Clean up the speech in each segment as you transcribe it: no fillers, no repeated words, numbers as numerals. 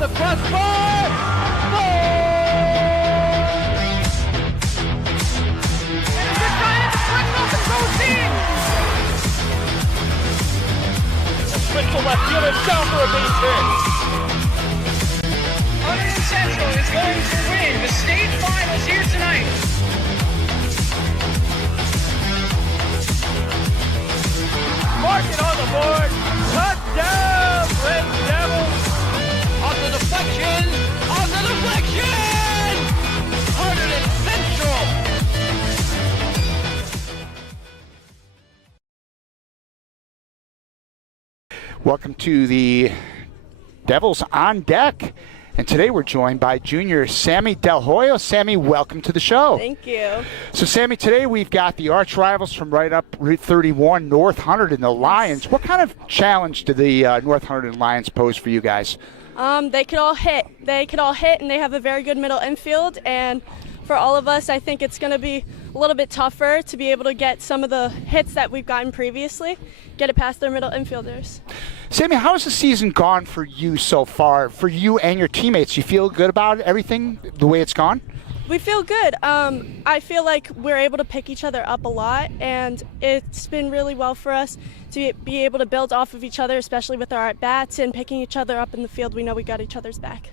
off the crossbar. They're trying to deflect off the goes in. Switch to left field and down for a base hit. Hunterdon Central is going to win the state finals here tonight. Mark it on the board. Touchdown, Red Devils. On the deflection. On the deflection. Hunterdon Central. Welcome to the Devils on Deck. And today we're joined by junior Sammy Del Hoyo. Sammy, welcome to the show. Thank you. So, Sammy, today we've got the arch rivals from right up Route 31, North Hunterdon, the Lions. What kind of challenge do the North Hunterdon Lions pose for you guys? They could all hit. And they have a very good middle infield. And for all of us, I think it's going to be a little bit tougher to be able to get some of the hits that we've gotten previously, get it past their middle infielders. Sammy, how has the season gone for you so far, for you and your teammates? You feel good about everything, the way it's gone? We feel good. I feel like we're able to pick each other up a lot, and it's been really well for us to be able to build off of each other, especially with our at-bats and picking each other up in the field. We know we got each other's back.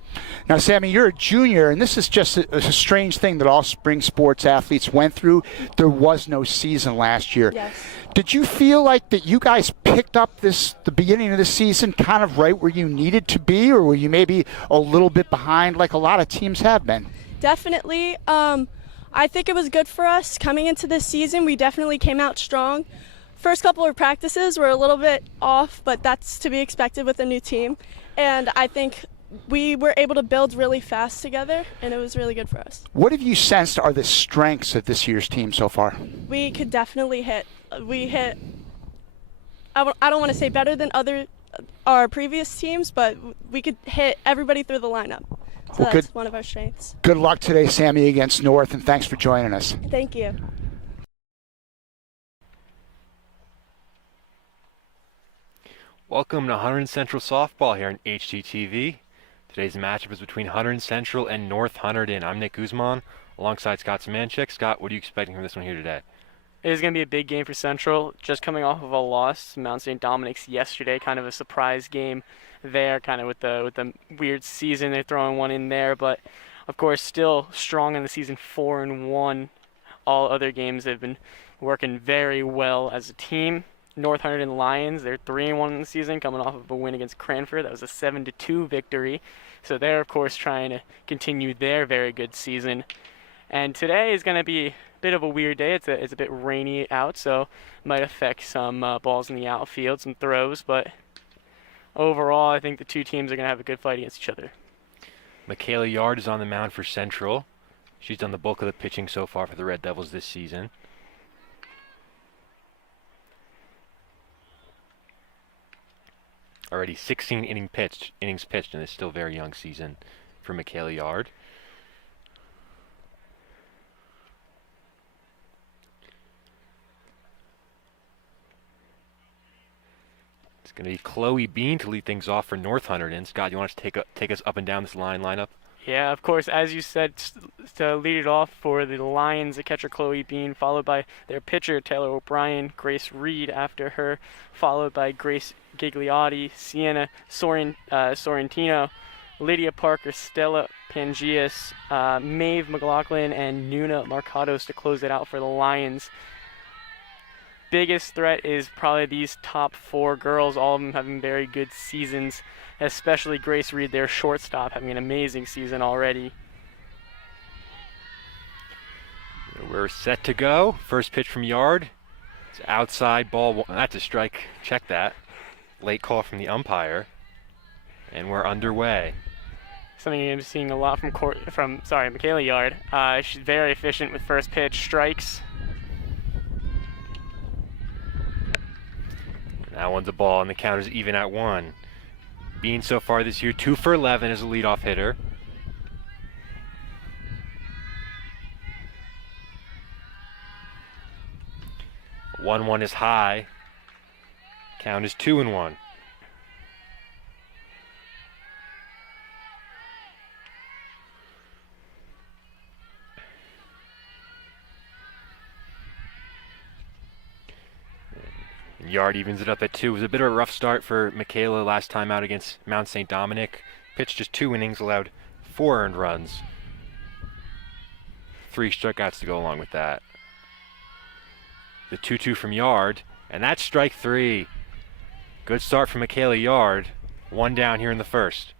Now, Sammy, you're a junior, and this is just a strange thing that all spring sports athletes went through. There was no season last year. Yes. Did you feel like that you guys picked up the beginning of the season kind of right where you needed to be, or were you maybe a little bit behind like a lot of teams have been? Definitely. I think it was good for us coming into this season. We definitely came out strong. First couple of practices were a little bit off, but that's to be expected with a new team. And I think we were able to build really fast together, and it was really good for us. What have you sensed are the strengths of this year's team so far? We could definitely hit. We hit, I don't want to say better than our previous teams, but we could hit everybody through the lineup. So well, that's one of our strengths. Good luck today, Sammy, against North, and thanks for joining us. Thank you. Welcome to Hunterdon Central Softball here on HGTV. Today's matchup is between Hunterdon Central and North Hunterdon. I'm Nick Guzman, alongside Scott Semanchik. Scott, what are you expecting from this one here today? It is going to be a big game for Central, just coming off of a loss to Mount St. Dominic's yesterday, kind of a surprise game there, kind of with the weird season. They're throwing one in there, but of course still strong in the season, 4-1. All other games they've been working very well as a team. North Hunterdon Lions, they're 3-1 in the season, coming off of a win against Cranford. That was a 7-2 victory. So they're, of course, trying to continue their very good season. And today is going to be a bit of a weird day. It's a bit rainy out, so might affect some balls in the outfield, some throws. But overall, I think the two teams are going to have a good fight against each other. Michaela Yard is on the mound for Central. She's done the bulk of the pitching so far for the Red Devils this season. Already 16 innings pitched in this still very young season for Michaela Yard. It's going to be Chloe Bean to lead things off for North Hunterdon. Scott, you want to take us up and down this lineup? Yeah, of course, as you said, to lead it off for the Lions, the catcher Chloe Bean, followed by their pitcher Taylor O'Brien, Grace Reed after her, followed by Grace Gigliotti, Sienna Sorrentino, Lydia Parker, Stella Pangias, Maeve McLaughlin, and Nuna Marcados to close it out for the Lions. Biggest threat is probably these top four girls, all of them having very good seasons, especially Grace Reed, their shortstop, having an amazing season already. We're set to go. First pitch from Yard. It's outside ball. That's a strike. Check that. Late call from the umpire. And we're underway. Something I'm seeing a lot from Michaela Yard. She's very efficient with first pitch strikes. That one's a ball, and the count is even at 1. Bean so far this year, 2 for 11 as a leadoff hitter. One is high. Count is 2-1. Yard evens it up at 2. It was a bit of a rough start for Michaela last time out against Mount St. Dominic. Pitched just 2 innings, allowed 4 earned runs. 3 strikeouts to go along with that. The 2-2 from Yard, and that's strike 3. Good start from Michaela Yard. 1 down here in the first.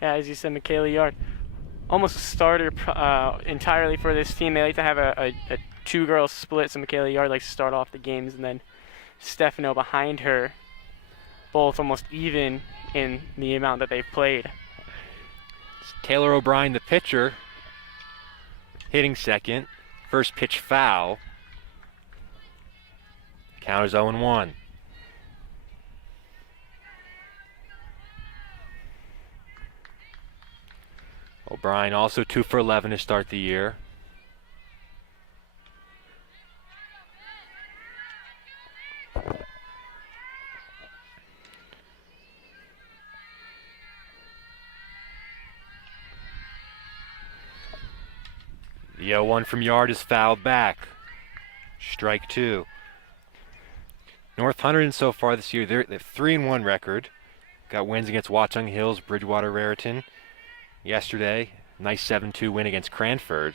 Yeah, as you said, Michaela Yard, almost a starter entirely for this team. They like to have a 2-girl split, so Michaela Yard likes to start off the games, and then Stefano behind her, both almost even in the amount that they've played. It's Taylor O'Brien, the pitcher, hitting second. First pitch foul. Count is 0-1. O'Brien also 2 for 11 to start the year. The 0-1 from Yard is fouled back. Strike 2. North Hunterdon so far this year, they're 3-1 record. Got wins against Watchung Hills, Bridgewater, Raritan. Yesterday, nice 7-2 win against Cranford.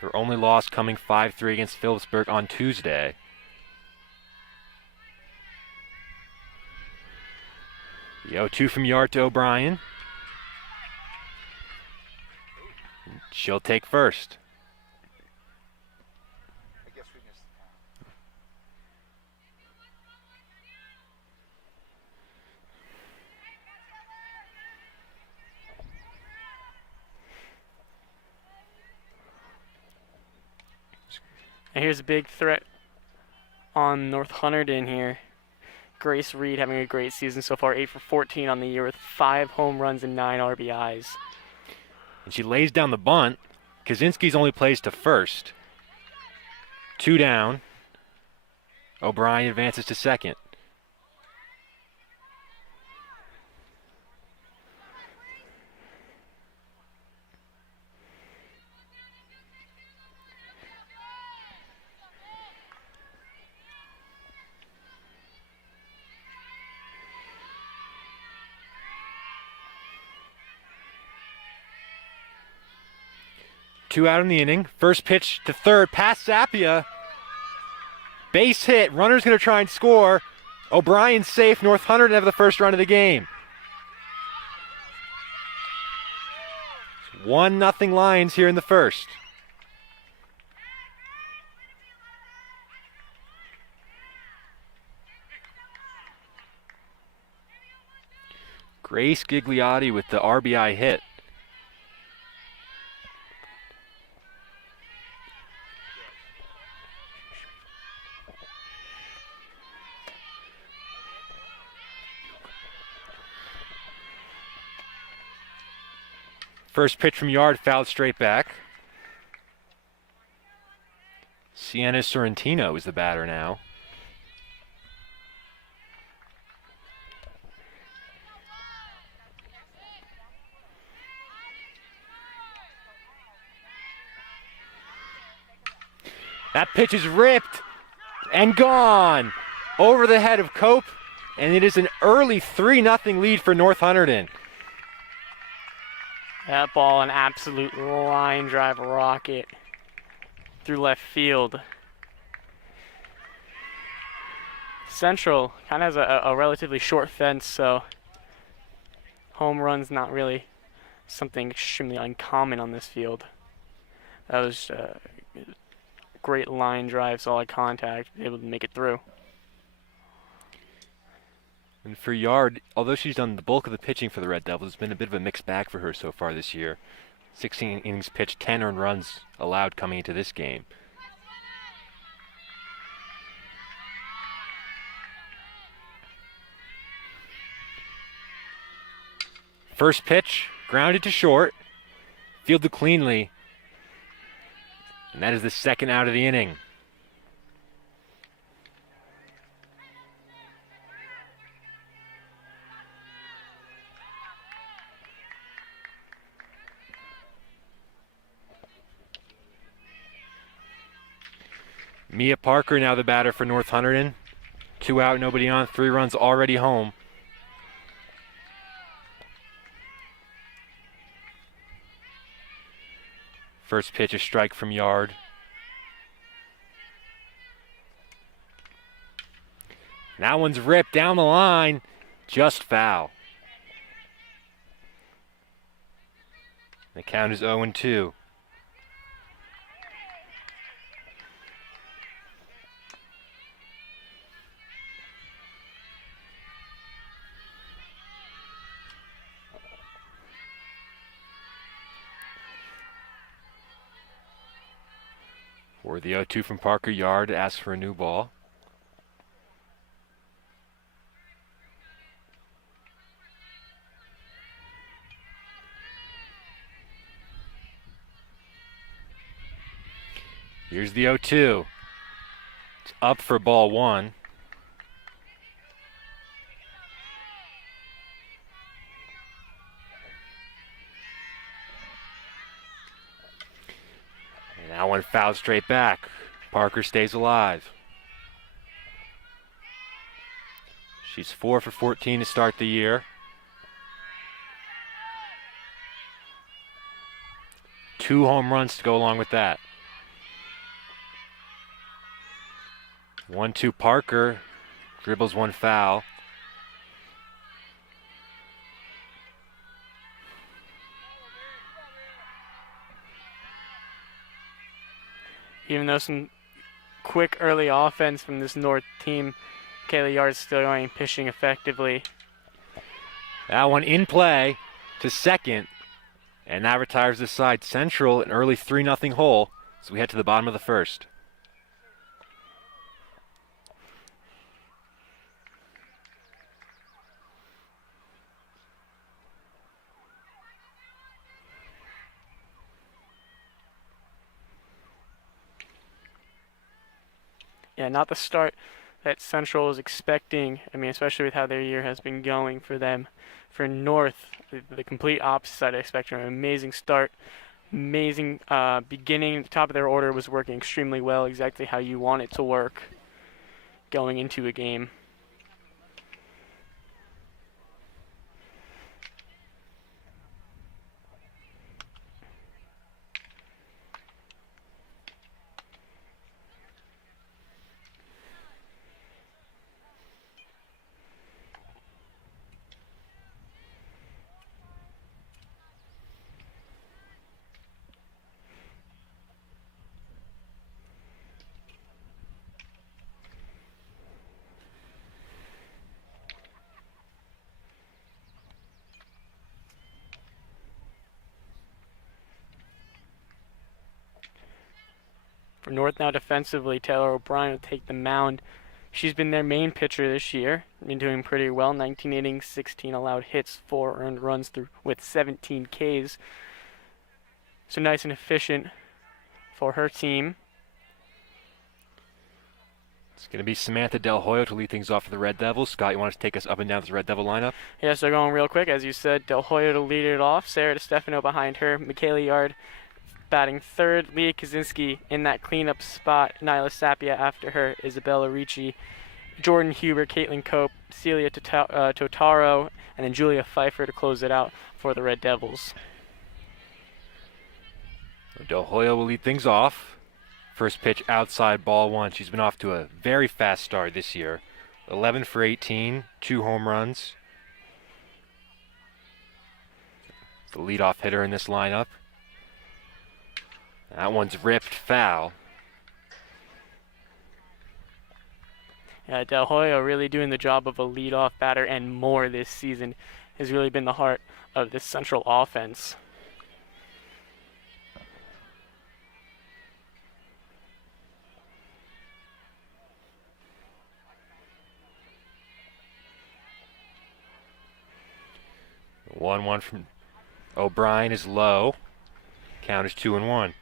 Their only loss coming 5-3 against Phillipsburg on Tuesday. The 0-2 from Yard to O'Brien. She'll take first. And here's a big threat on North Hunterdon here. Grace Reed having a great season so far, 8 for 14 on the year with 5 home runs and 9 RBIs. And she lays down the bunt. Kaczynski's only plays to first. 2 down. O'Brien advances to second. Two out in the inning. First pitch to third, past Sapia. Base hit. Runner's going to try and score. O'Brien's safe. North Hunterdon have the first run of the game. 1-0 Lions here in the first. Grace Gigliotti with the RBI hit. First pitch from Yard, fouled straight back. Sienna Sorrentino is the batter now. That pitch is ripped and gone over the head of Cope, and it is an early 3-0 lead for North Hunterdon. That ball, an absolute line drive rocket through left field. Central kind of has a relatively short fence, so home run's not really something extremely uncommon on this field. That was great line drive, solid contact, able to make it through. And for Yard, although she's done the bulk of the pitching for the Red Devils, it's been a bit of a mixed bag for her so far this year. 16 innings pitched, 10 earned runs allowed coming into this game. First pitch, grounded to short, fielded cleanly, and that is the second out of the inning. Mia Parker now the batter for North Hunterdon. 2 out, nobody on, 3 runs already home. First pitch, a strike from Yard. That one's ripped down the line, just foul. The count is 0-2. For the 0-2 from Parker, Yard asks for a new ball. Here's the 0-2. It's up for ball 1. And that one fouled straight back. Parker stays alive. She's 4 for 14 to start the year. 2 home runs to go along with that. 1-2 Parker, dribbles 1 foul. Even though some quick early offense from this North team, Kayla Yard's still going pitching effectively. That one in play to second, and that retires this side. Central, an early 3-0 hole, so we head to the bottom of the first. Yeah, not the start that Central was expecting. I mean, especially with how their year has been going for them. For North, the complete opposite side of the spectrum. An amazing start, amazing beginning. The top of their order was working extremely well, exactly how you want it to work going into a game. For North now defensively, Taylor O'Brien will take the mound. She's been their main pitcher this year, been doing pretty well. 19 innings, 16 allowed hits, 4 earned runs through with 17 Ks. So nice and efficient for her team. It's going to be Samantha Del Hoyo to lead things off for the Red Devils. Scott, you want to take us up and down this Red Devil lineup? Yes, they're going real quick. As you said, Del Hoyo to lead it off. Sarah DeStefano behind her. Michaela Yard batting third. Leah Kaczynski in that cleanup spot. Nyla Sapia after her. Isabella Ricci. Jordan Huber, Caitlin Cope, Celia Totaro, and then Julia Pfeiffer to close it out for the Red Devils. Del Hoyo will lead things off. First pitch outside, ball 1. She's been off to a very fast start this year. 11 for 18, 2 home runs. The leadoff hitter in this lineup. That one's ripped foul. Yeah, Del Hoyo really doing the job of a leadoff batter and more this season. Has really been the heart of this Central offense. The 1-1 from O'Brien is low. Count is 2-1.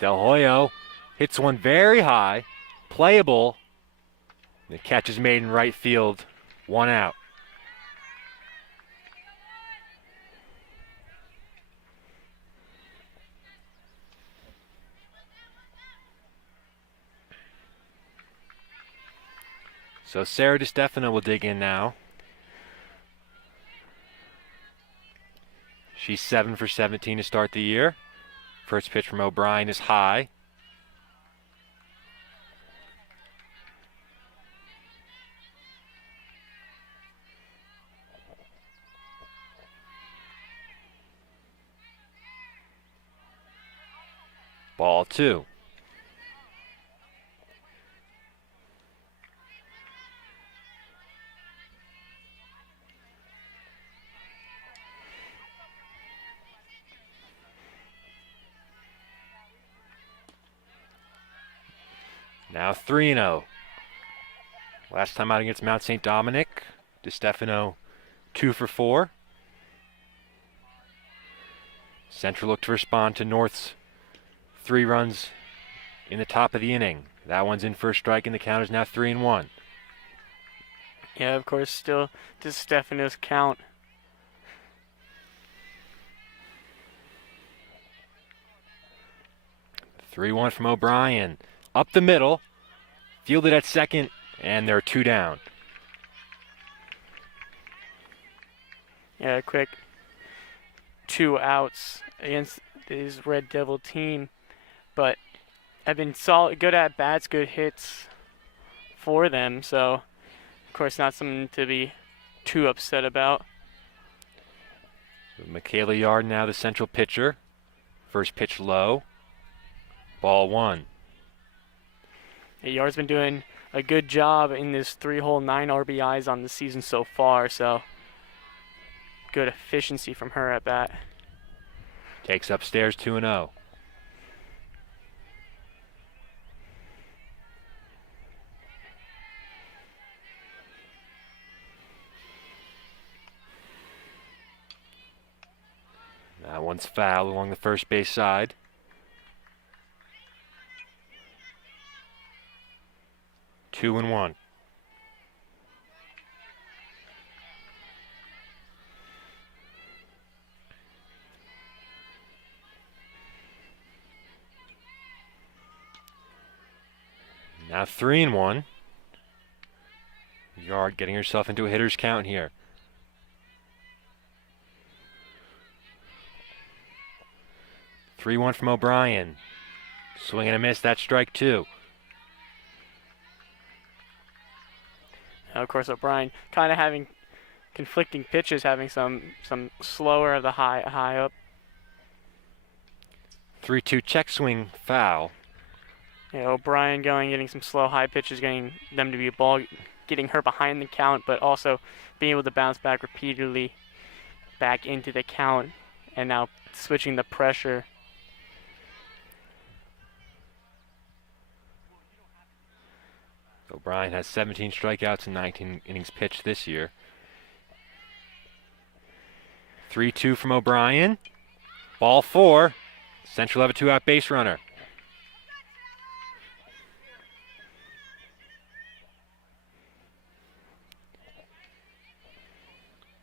Del Hoyo hits one very high, playable. The catch is made in right field, 1 out. So Sarah DiStefano will dig in now. She's 7 for 17 to start the year. First pitch from O'Brien is high. Ball 2. Now 3-0. Last time out against Mount St. Dominic, DiStefano 2 for 4. Central looked to respond to North's 3 runs in the top of the inning. That one's in for a strike, and the count is now 3-1. Yeah, of course, still DiStefano's count. Three 1 from O'Brien. Up the middle, fielded at second, and they're 2 down. Yeah, quick 2 outs against this Red Devil team, but have been solid, good at bats, good hits for them. So, of course, not something to be too upset about. So Michaela Yard now the Central pitcher. First pitch low. Ball 1. Yard's been doing a good job in this 3-hole, 9 RBIs on the season so far, so good efficiency from her at bat. Takes upstairs 2-0. That one's foul along the first base side. 2-1. Now 3-1. Yard getting herself into a hitter's count here. Three 1 from O'Brien. Swing and a miss. That's strike 2. Of course, O'Brien kind of having conflicting pitches, having some slower of the high up. 3-2 check swing foul. Yeah, O'Brien getting some slow high pitches, getting them to be a ball, getting her behind the count, but also being able to bounce back repeatedly back into the count, and now switching the pressure. O'Brien has 17 strikeouts and 19 innings pitched this year. 3-2 from O'Brien. Ball 4. Central have a 2-out base runner.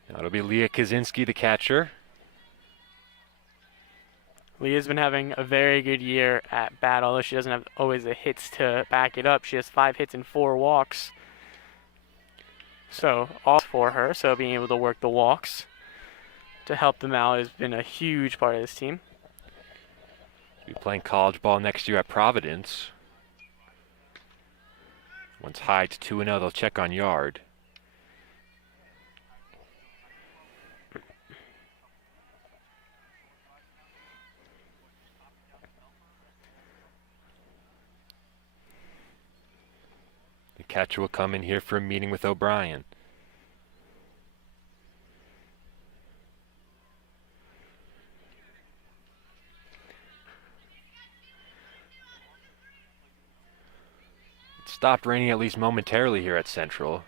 Now it'll be Leah Kaczynski, the catcher. Leah's been having a very good year at bat, although she doesn't have always the hits to back it up. She has 5 hits and 4 walks. So, all for her. So, being able to work the walks to help them out has been a huge part of this team. Be playing college ball next year at Providence. One's high to 2-0. They'll check on Yard. The catcher will come in here for a meeting with O'Brien. It stopped raining at least momentarily here at Central.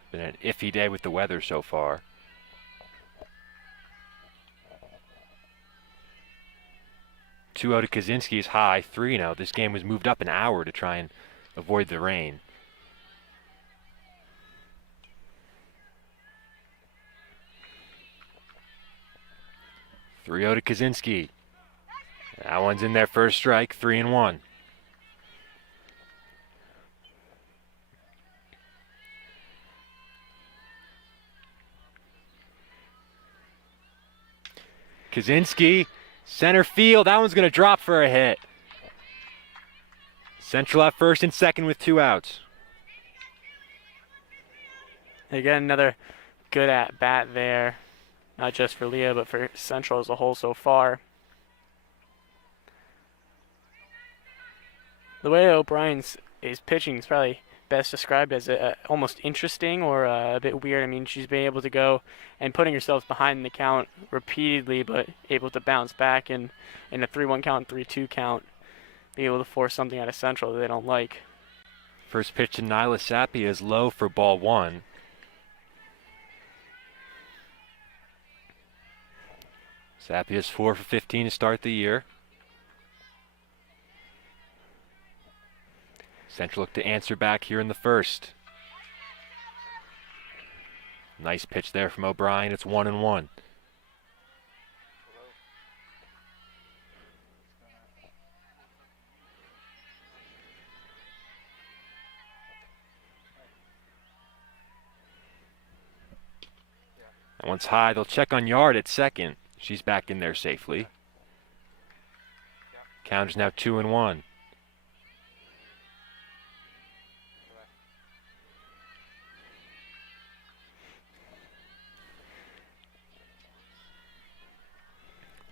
It's been an iffy day with the weather so far. To Kaczynski is high, 3-0. This game was moved up an hour to try and avoid the rain. Three 0 to Kaczynski. That one's in there for a strike, 3-1. Kaczynski, center field. That one's going to drop for a hit. Central at first and second with 2 outs. Again, another good at bat there, not just for Leah, but for Central as a whole so far. The way O'Brien's is pitching is probably best described as almost interesting or a bit weird. I mean, she's been able to go and putting herself behind the count repeatedly, but able to bounce back in a 3-1 count, 3-2 count, be able to force something out of Central that they don't like. First pitch to Nyla Sapia is low for ball 1. Sapia's 4 for 15 to start the year. Central look to answer back here in the first. Nice pitch there from O'Brien. It's 1-1. That one's high. They'll check on Yard at second. She's back in there safely. Count is now 2-1.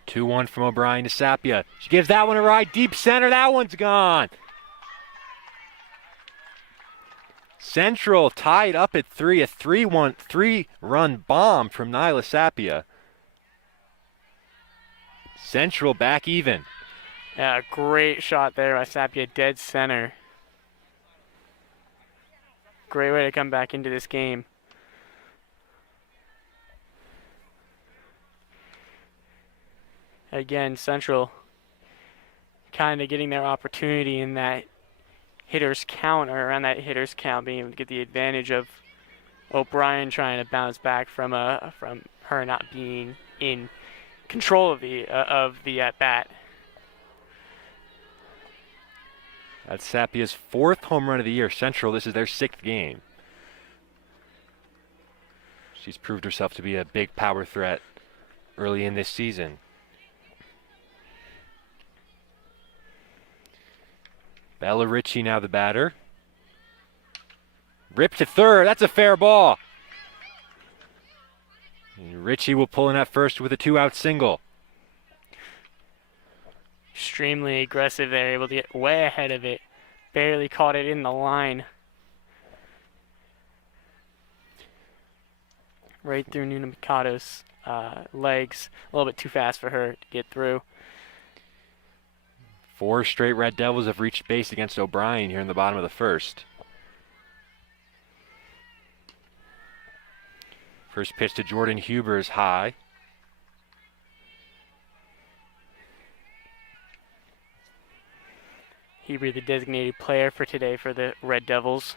Two 2-1 from O'Brien to Sapia. She gives that one a ride deep center. That one's gone. Central tied up at 3. A 3-run bomb from Nyla Sapia. Central back even. Yeah, great shot there by Sapia, dead center. Great way to come back into this game. Again, Central kind of getting their opportunity in that hitter's count, or around that hitter's count, being able to get the advantage of O'Brien trying to bounce back from her not being in control of the at bat. That's Sapia's 4th home run of the year. Central, this is their 6th game. She's proved herself to be a big power threat early in this season. Bella Ritchie now the batter. Rip to third. That's a fair ball. And Ritchie will pull in at first with a 2-out single. Extremely aggressive there, able to get way ahead of it. Barely caught it in the line. Right through Nuna Mikado's legs. A little bit too fast for her to get through. 4 straight Red Devils have reached base against O'Brien here in the bottom of the first. First pitch to Jordan Huber is high. Huber, the designated player for today for the Red Devils.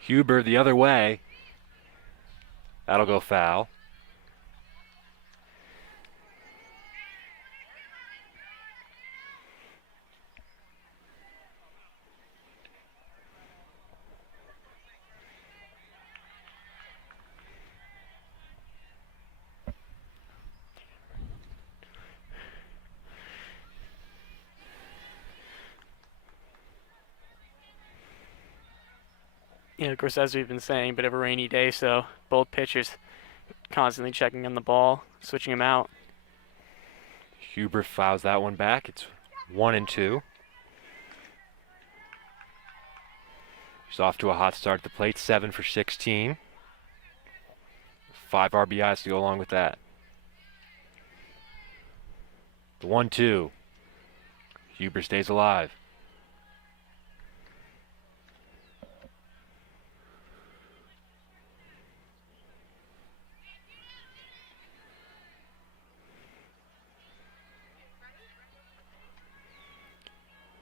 Huber the other way. That'll go foul. Yeah, of course, as we've been saying, a bit of a rainy day, so both pitchers constantly checking on the ball, switching them out. Huber fouls that one back. It's 1-2. She's off to a hot start at the plate, 7 for 16. 5 RBIs to go along with that. The 1-2. Huber stays alive.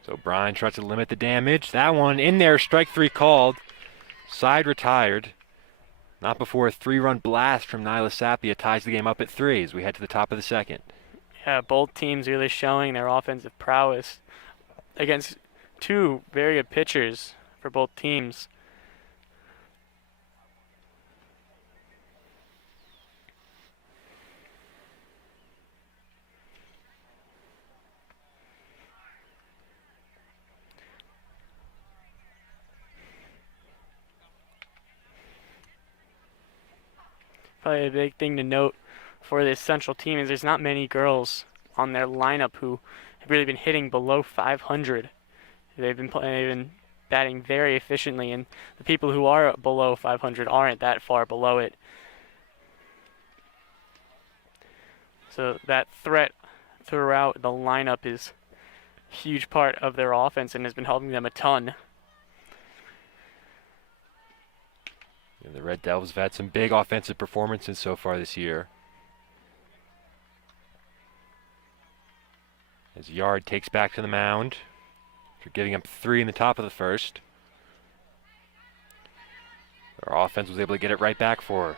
So O'Brien tries to limit the damage. That one in there, strike 3 called. Side retired. Not before a 3-run blast from Nyla Sapia ties the game up at 3 as we head to the top of the second. Yeah, both teams really showing their offensive prowess against 2 very good pitchers for both teams. Probably a big thing to note for this Central team is there's not many girls on their lineup who have really been hitting below 500. They've been batting very efficiently, and the people who are below 500 aren't that far below it. So that threat throughout the lineup is a huge part of their offense and has been helping them a ton. And the Red Devils have had some big offensive performances so far this year. As Yard takes back to the mound after giving up 3 in the top of the first. Our offense was able to get it right back for her.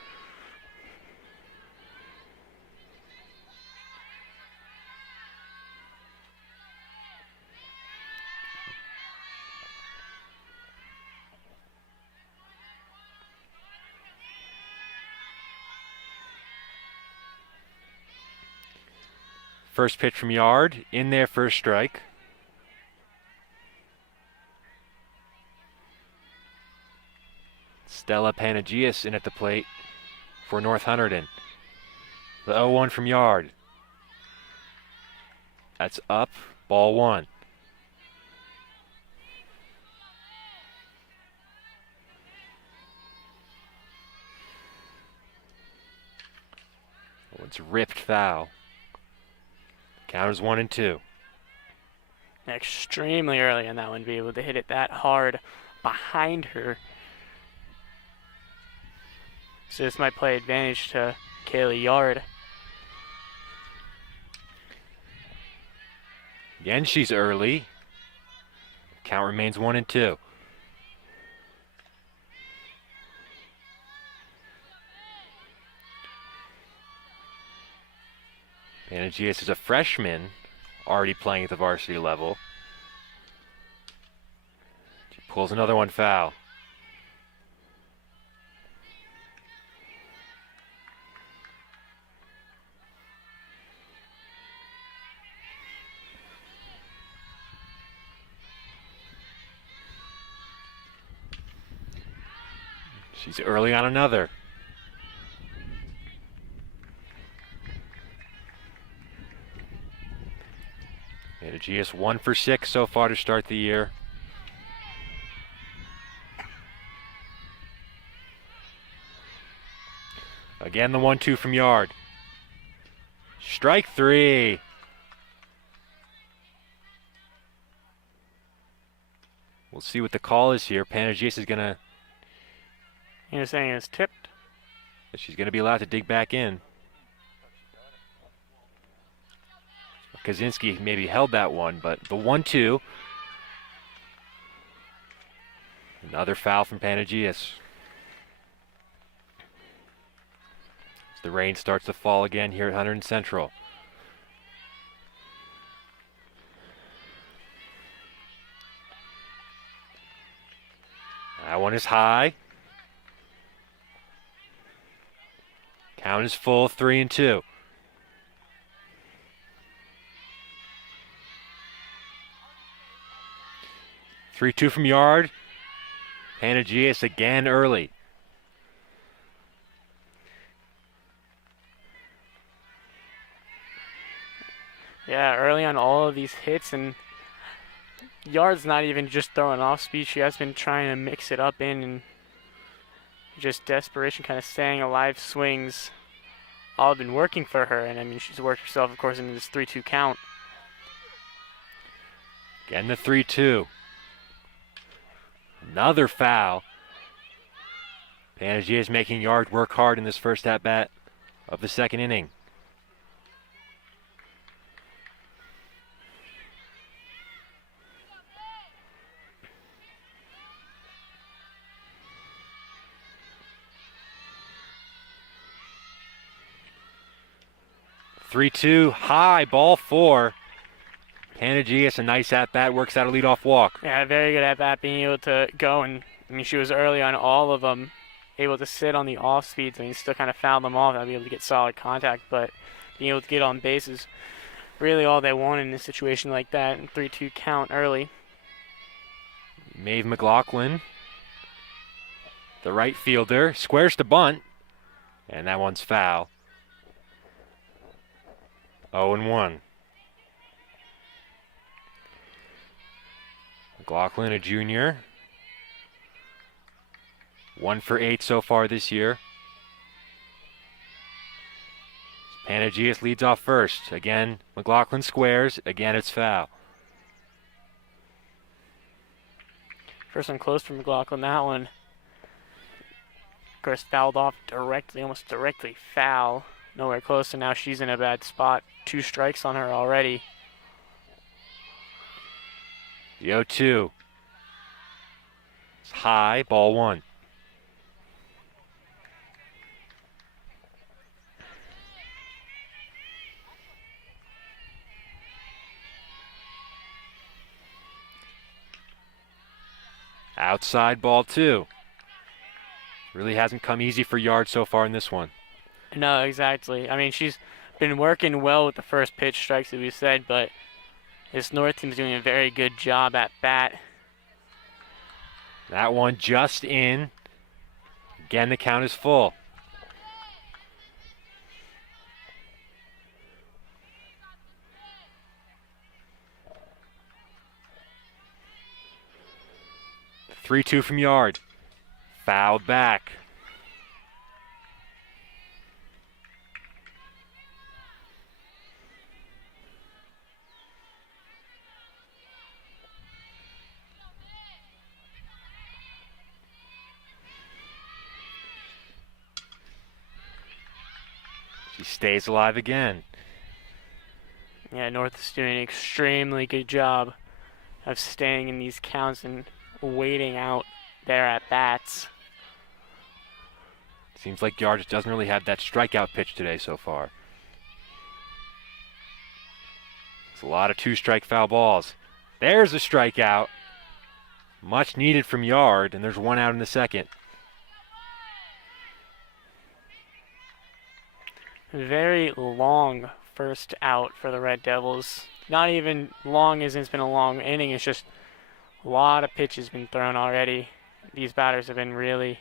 First pitch from Yard, in there for a strike. Stella Panagias in at the plate for North Hunterdon. The 0-1 from Yard. That's up, ball 1. Oh, it's ripped foul. Count is 1-2. Extremely early on that one, be able to hit it that hard behind her. So this might play advantage to Kaylee Yard. Again, she's early. Count remains 1-2. Panagias is a freshman, already playing at the varsity level. She pulls another one foul. She's early on another. Panagias 1 for 6 so far to start the year. Again, the 1-2 from Yard. Strike 3. We'll see what the call is here. Panagias is gonna. You're saying it's tipped? She's gonna be allowed to dig back in. Kaczynski maybe held that one, but the 1-2. Another foul from Panagias. As the rain starts to fall again here at Hunterdon Central. That one is high. Count is full, 3-2. Three-two from Yard. Panagias again early. Yeah, early on all of these hits, and Yard's not even just throwing off speed. She has been trying to mix it up in, and just desperation, kind of staying alive swings. All have been working for her, and I mean, she's worked herself, of course, into this 3-2 count. Again, the 3-2. Another foul. Panagias making Yard work hard in this first at-bat of the second inning. Three-two, high, ball 4. Panagias, a nice at-bat, works out a leadoff walk. Yeah, very good at bat, being able to go, and I mean, she was early on all of them, able to sit on the off speeds. I mean, still kind of fouled them off, not be able to get solid contact, but being able to get on bases, really all they want in a situation like that. And 3-2 count early. Maeve McLaughlin, the right fielder, squares to bunt. And that one's foul. 0-1. McLaughlin, a junior. 1 for 8 so far this year. Panagias leads off first. Again, McLaughlin squares. Again, it's foul. First one close for McLaughlin. That one, of course, fouled off directly, almost directly foul. Nowhere close, and now she's in a bad spot. 2 strikes on her already. The 0-2. It's high, ball 1. Outside, ball 2. Really hasn't come easy for Yard so far in this one. No, exactly. I mean, she's been working well with the first pitch strikes, as we said, but this North team's doing a very good job at bat. That one just in. Again, the count is full. The 3-2 from Yard. Fouled back. She stays alive again. Yeah, North is doing an extremely good job of staying in these counts and waiting out their at-bats. Seems like Yard just doesn't really have that strikeout pitch today so far. It's a lot of 2-strike foul balls. There's a strikeout. Much needed from Yard, and there's 1 out in the second. Very long first out for the Red Devils. Not even long as it's been a long inning. It's just a lot of pitches been thrown already. These batters have been really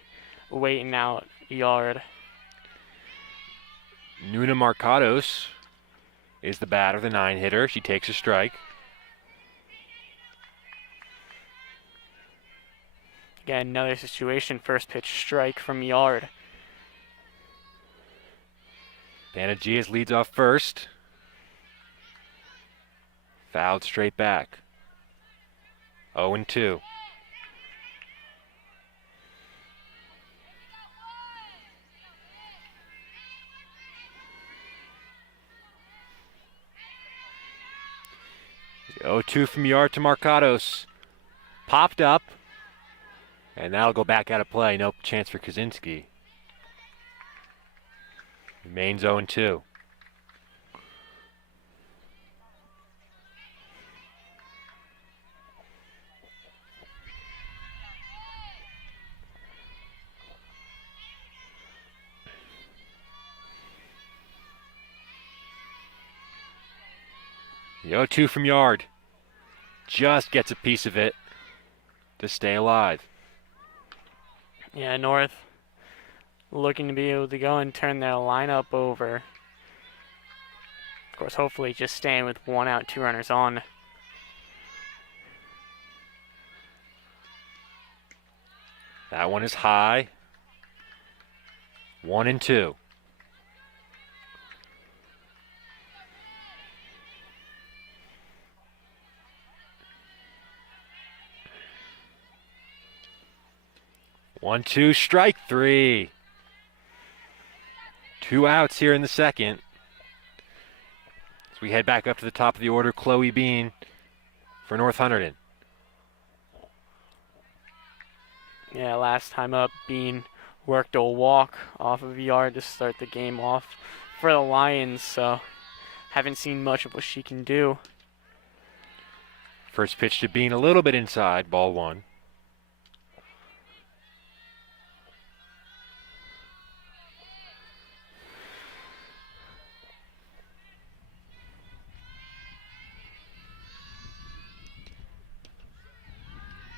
waiting out Yard. Nuna Marcados is the batter, the 9-hitter. She takes a strike. Again, another situation. First pitch strike from Yard. Panagias leads off first. Fouled straight back. 0-2. The 0-2 from Yard to Marcados. Popped up. And that'll go back out of play. No chance for Kaczynski. Remains 0-2. The 0-2 from Yard. Just gets a piece of it to stay alive. Yeah, North looking to be able to go and turn their lineup over. Of course, hopefully just staying with 1 out, 2 runners on. That one is high. 1-2. One, two, strike 3. 2 outs here in the second. As we head back up to the top of the order, Chloe Bean for North Hunterdon. Yeah, last time up, Bean worked a walk off of Yard to start the game off for the Lions, so haven't seen much of what she can do. First pitch to Bean, a little bit inside, ball 1.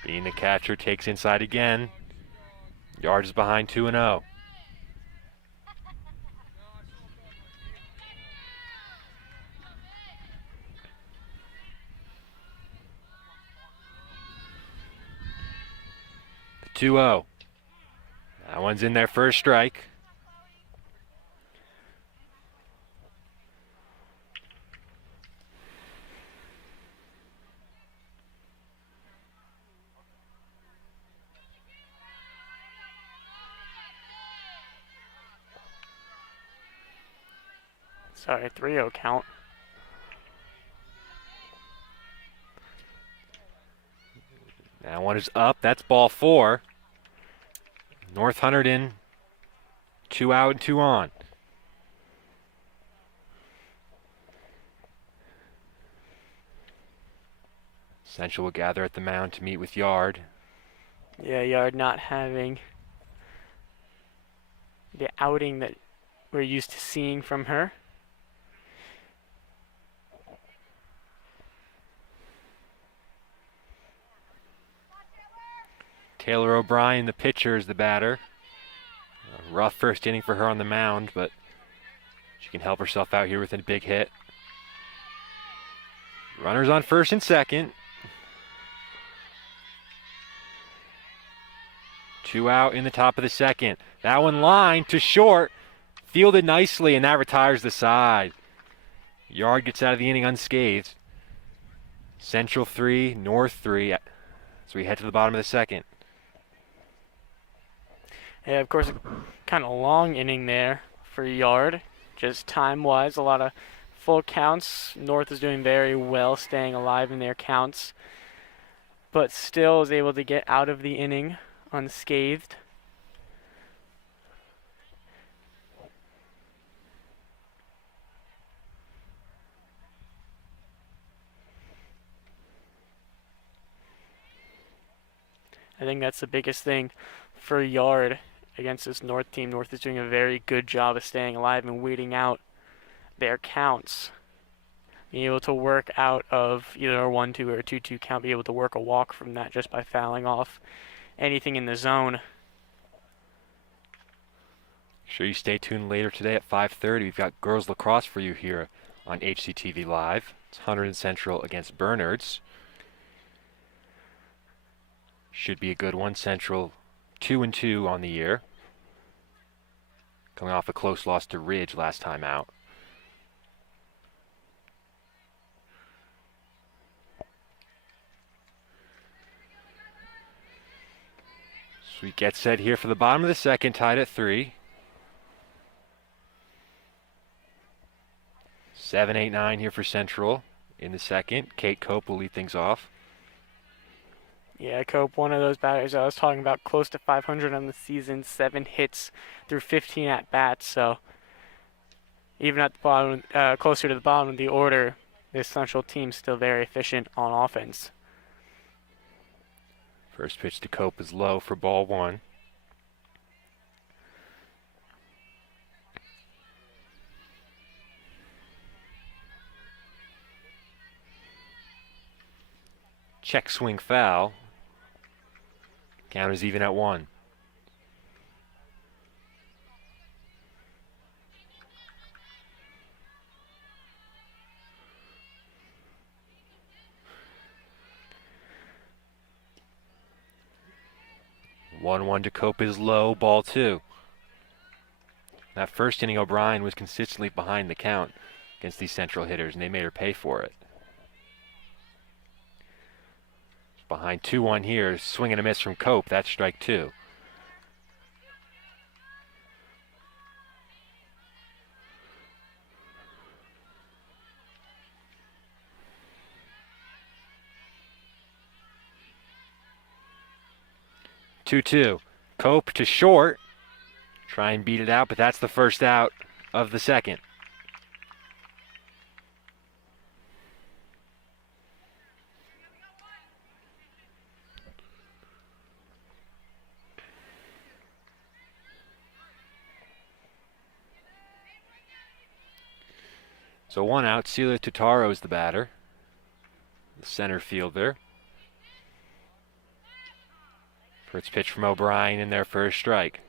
Bean, the catcher, takes inside again. Yard is behind 2-0. 2-0. That one's in there for a strike. Sorry, 3-0 count. That one is up. That's ball 4. North Hunterdon, 2 out and 2 on. Central will gather at the mound to meet with Yard. Yeah, Yard not having the outing that we're used to seeing from her. Taylor O'Brien, the pitcher, is the batter. A rough first inning for her on the mound, but she can help herself out here with a big hit. Runners on first and second. 2 out in the top of the second. That one lined to short. Fielded nicely, and that retires the side. Yard gets out of the inning unscathed. Central 3, North 3. So we head to the bottom of the second. Yeah, of course, kind of long inning there for Yard. Just time-wise, a lot of full counts. North is doing very well, staying alive in their counts, but still is able to get out of the inning unscathed. I think that's the biggest thing for Yard against this North team. North is doing a very good job of staying alive and waiting out their counts. Being able to work out of either a 1-2 or a 2-2 count, be able to work a walk from that just by fouling off anything in the zone. Sure you stay tuned later today at 5:30. We've got girls lacrosse for you here on HCTV Live. It's Hunterdon Central against Bernards. Should be a good one. Central 2-2 on the year. Coming off a close loss to Ridge last time out. So we get set here for the bottom of the second, tied at 3. 7, 8, 9 here for Central in the second. Kate Cope will lead things off. Yeah, Cope, one of those batters I was talking about, close to 500 on the season, 7 hits through 15 at-bats. So even at the bottom, closer to the bottom of the order, this Central team's still very efficient on offense. First pitch to Cope is low for ball 1. Check swing foul. Count is even at 1. One to Cope is low, ball 2. That first inning, O'Brien was consistently behind the count against these Central hitters, and they made her pay for it. Behind 2-1 here, swing and a miss from Cope. That's strike 2. Two. Cope to short. Try and beat it out, but that's the first out of the second. So 1 out, Celia Tutaro is the batter, the center fielder. First pitch from O'Brien in there for a strike.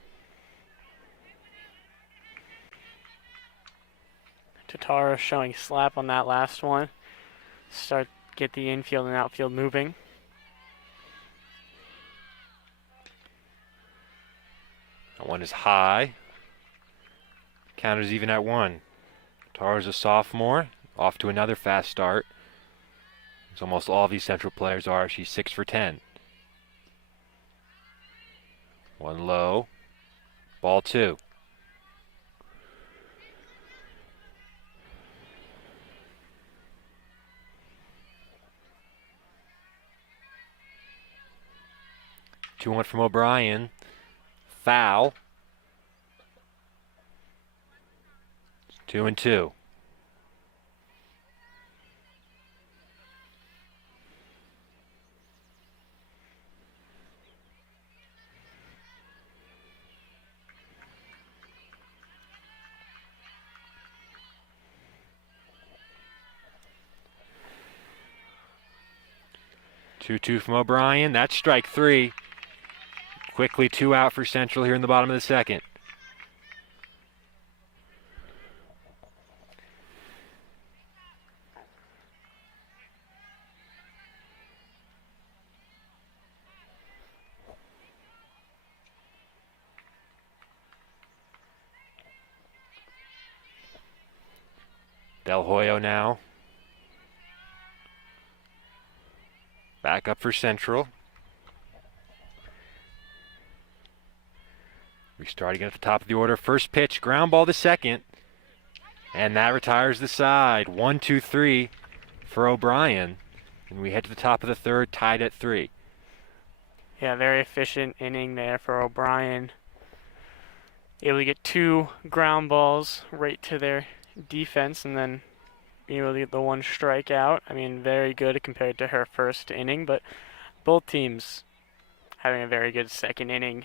Tatara showing slap on that last one. Get the infield and outfield moving. That one is high. Counters even at 1. Tara's a sophomore, off to another fast start. As almost all of these Central players are. She's 6 for 10. One low. Ball 2. Two one from O'Brien. Foul. 2-2. Two from O'Brien. That's strike 3. Quickly 2 out for Central here in the bottom of the second. Del Hoyo now. Back up for Central. Restarting at the top of the order. First pitch, ground ball to second. And that retires the side. 1-2-3 for O'Brien. And we head to the top of the third, tied at 3. Yeah, very efficient inning there for O'Brien. Able to get 2 ground balls right to their defense and then being able to get the 1 strikeout. I mean, very good compared to her first inning, but both teams having a very good second inning.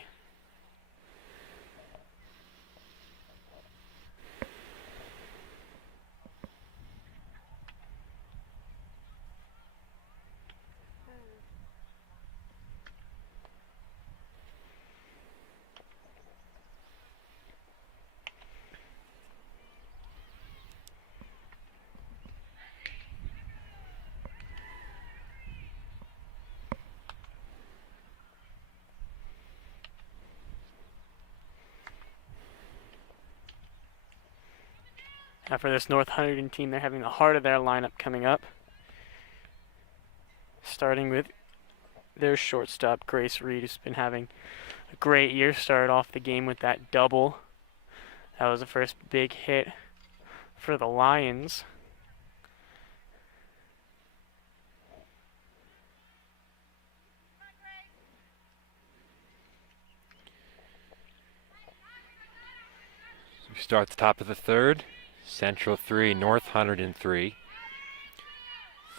Now for this North Hunterdon team, they're having the heart of their lineup coming up. Starting with their shortstop, Grace Reed, who's been having a great year. Started off the game with that double. That was the first big hit for the Lions. So we start at the top of the third. Central 3, North Hunterdon 3.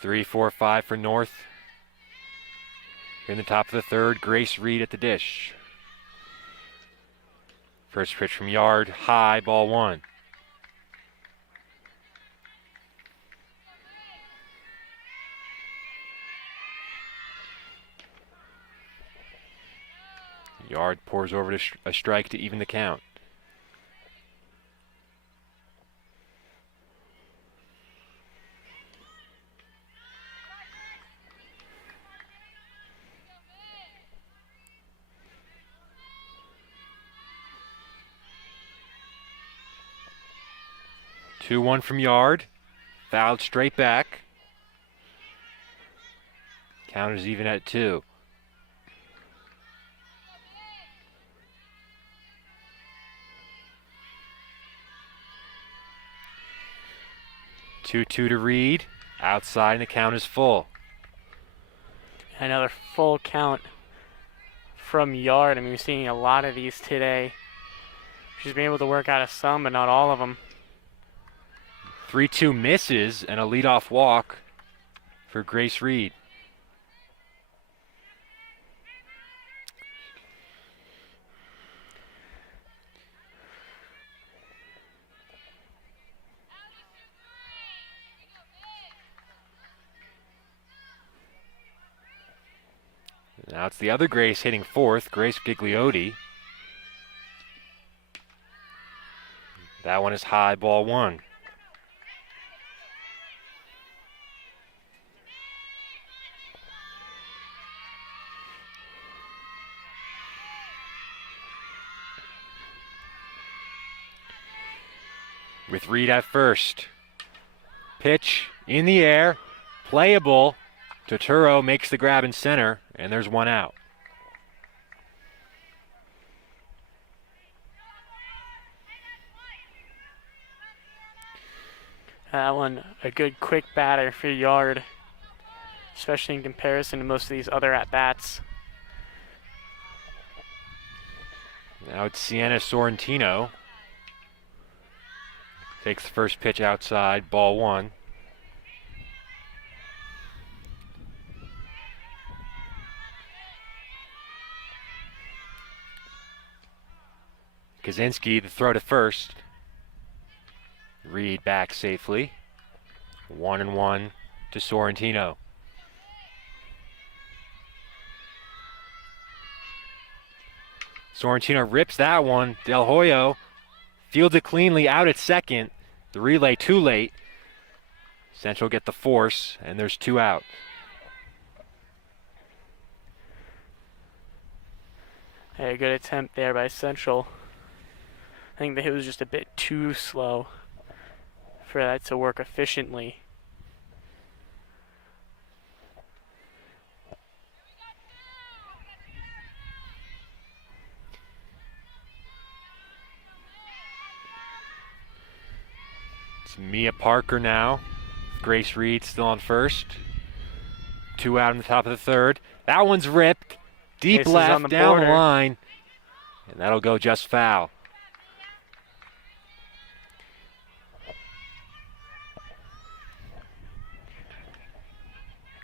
3-4-5 for North. In the top of the third, Grace Reed at the dish. First pitch from Yard, high, ball 1. Yard pours over to a strike to even the count. Two one from Yard. Fouled straight back. Counters even at 2. Two to Reed. Outside and the count is full. Another full count from Yard. I mean, we're seeing a lot of these today. She's been able to work out of some, but not all of them. 3-2 misses and a leadoff walk for Grace Reed. Now it's the other Grace hitting fourth, Grace Gigliotti. That one is high, ball 1. with Reed at first. Pitch in the air, playable. Totoro makes the grab in center, and there's one out. That one, a good quick batter for Yard, especially in comparison to most of these other at-bats. Now it's Sienna Sorrentino. Takes the first pitch outside, ball one. Kaczynski, the throw to first. Reed back safely. 1-1 to Sorrentino. Sorrentino rips that one. Del Hoyo fields it cleanly out at second. The relay too late. Central get the force, and there's two out. Hey, a good attempt there by Central. I think the hit was just a bit too slow for that to work efficiently. It's Mia Parker now. Grace Reed still on first. Two out on the top of the third. That one's ripped. Deep Bases left, on the down the border. line. And that'll go just foul.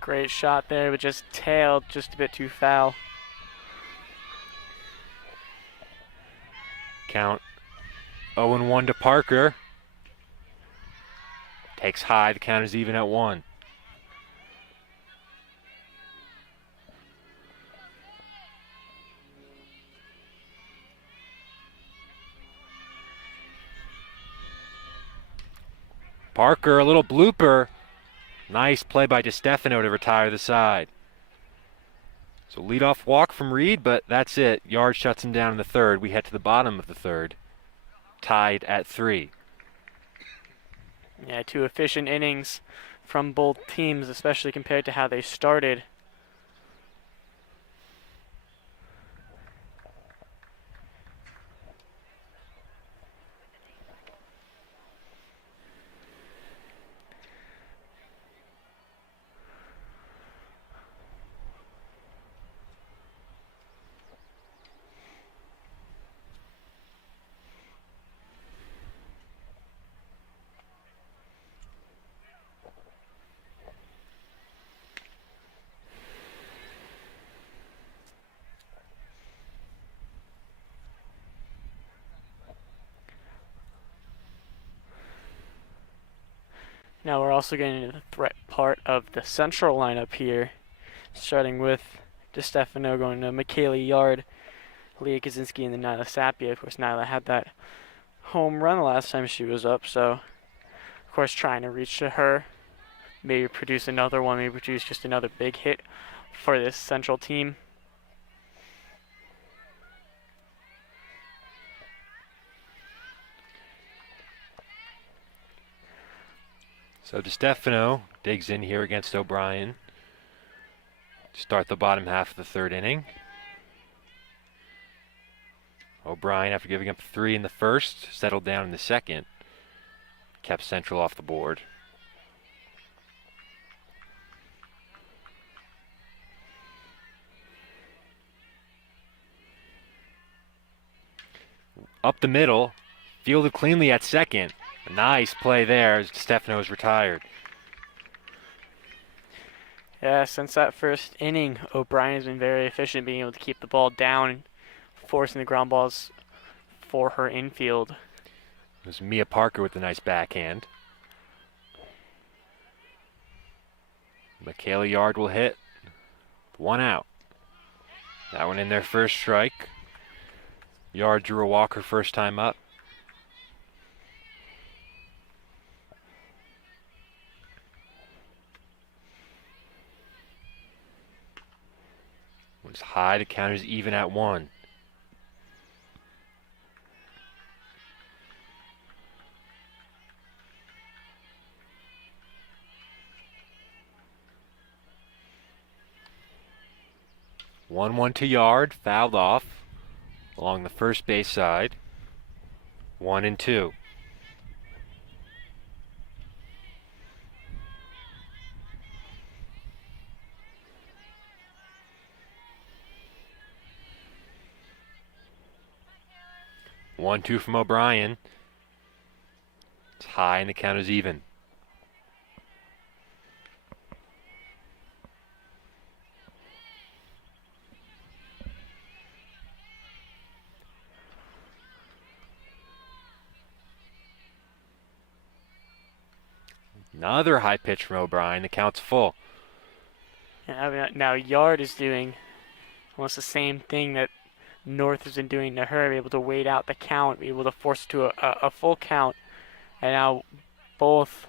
Great shot there, but just tailed just a bit too foul. Count 0-1 to Parker. Takes high, the count is even at 1. Parker, a little blooper. Nice play by DeStefano to retire the side. So leadoff walk from Reed, but that's it. Yard shuts him down in the third. We head to the bottom of the third, tied at 3. Yeah, two efficient innings from both teams, especially compared to how they started. Now we're also getting into the threat part of the central lineup here, starting with DeStefano going to Michaela Yard, Leah Kaczynski, and then Nyla Sapia. Of course, Nyla had that home run the last time she was up, so of course trying to reach to her, maybe produce another one, maybe produce just another big hit for this central team. So DeStefano digs in here against O'Brien. Start the bottom half of the third inning. O'Brien, after giving up 3 in the first, settled down in the second. Kept Central off the board. Up the middle, fielded cleanly at second. A nice play there as DeStefano is retired. Yeah, since that first inning, O'Brien has been very efficient being able to keep the ball down, forcing the ground balls for her infield. It was Mia Parker with a nice backhand. Michaela Yard will hit. 1 out. That one in their first strike. Yard drew a walk her first time up. Was high, the count is even at 1. 1-1 to Yard, fouled off along the first base side. 1-2. One, two from O'Brien. It's high and the count is even. Another high pitch from O'Brien. The count's full. Yeah, now Yard is doing almost the same thing that North has been doing to her, able to wait out the count, be able to force it to a full count. And now both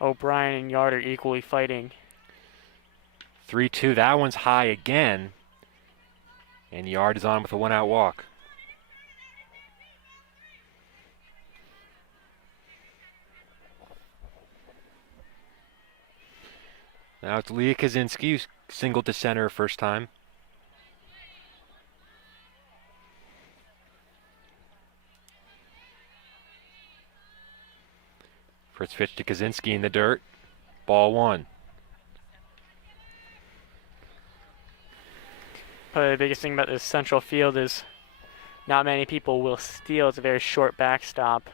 O'Brien and Yard are equally fighting. 3-2. That one's high again. And Yard is on with a 1-out walk. Now it's Leah Kaczynski, who's singled to center first time. First pitch to Kaczynski in the dirt. Ball 1. Probably the biggest thing about this central field is not many people will steal. It's a very short backstop.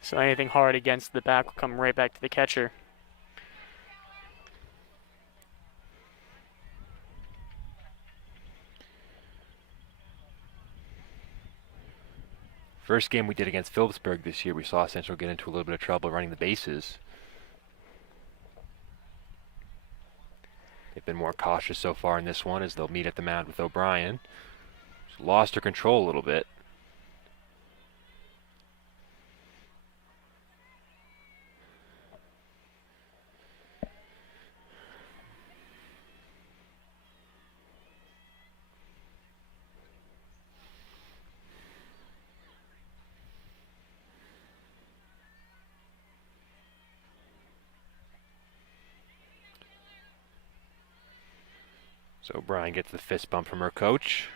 So anything hard against the back will come right back to the catcher. First game we did against Phillipsburg this year, we saw Central get into a little bit of trouble running the bases. They've been more cautious so far in this one as they'll meet at the mound with O'Brien. She's lost her control a little bit. So O'Brien gets the fist bump from her coach.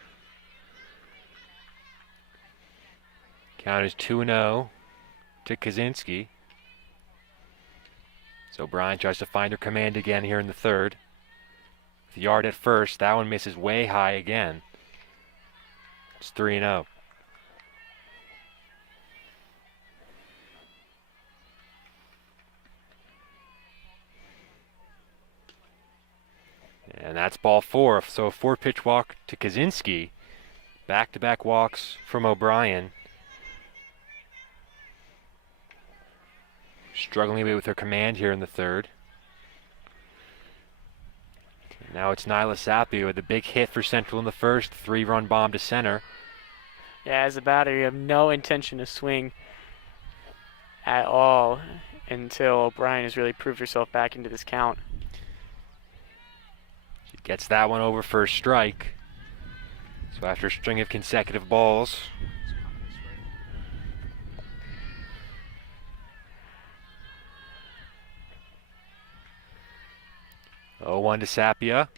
Count is 2-0 to Kaczynski. So O'Brien tries to find her command again here in the third. With Yard at first, that one misses way high again. It's 3-0. And that's ball 4. So a 4-pitch walk to Kaczynski. Back-to-back walks from O'Brien. Struggling a bit with her command here in the third. Now it's Nyla Sapio with a big hit for Central in the first. 3-run bomb to center. Yeah, as a batter, you have no intention to swing at all until O'Brien has really proved herself back into this count. She gets that one over for a strike. So after a string of consecutive balls, oh, 1 to Sapia.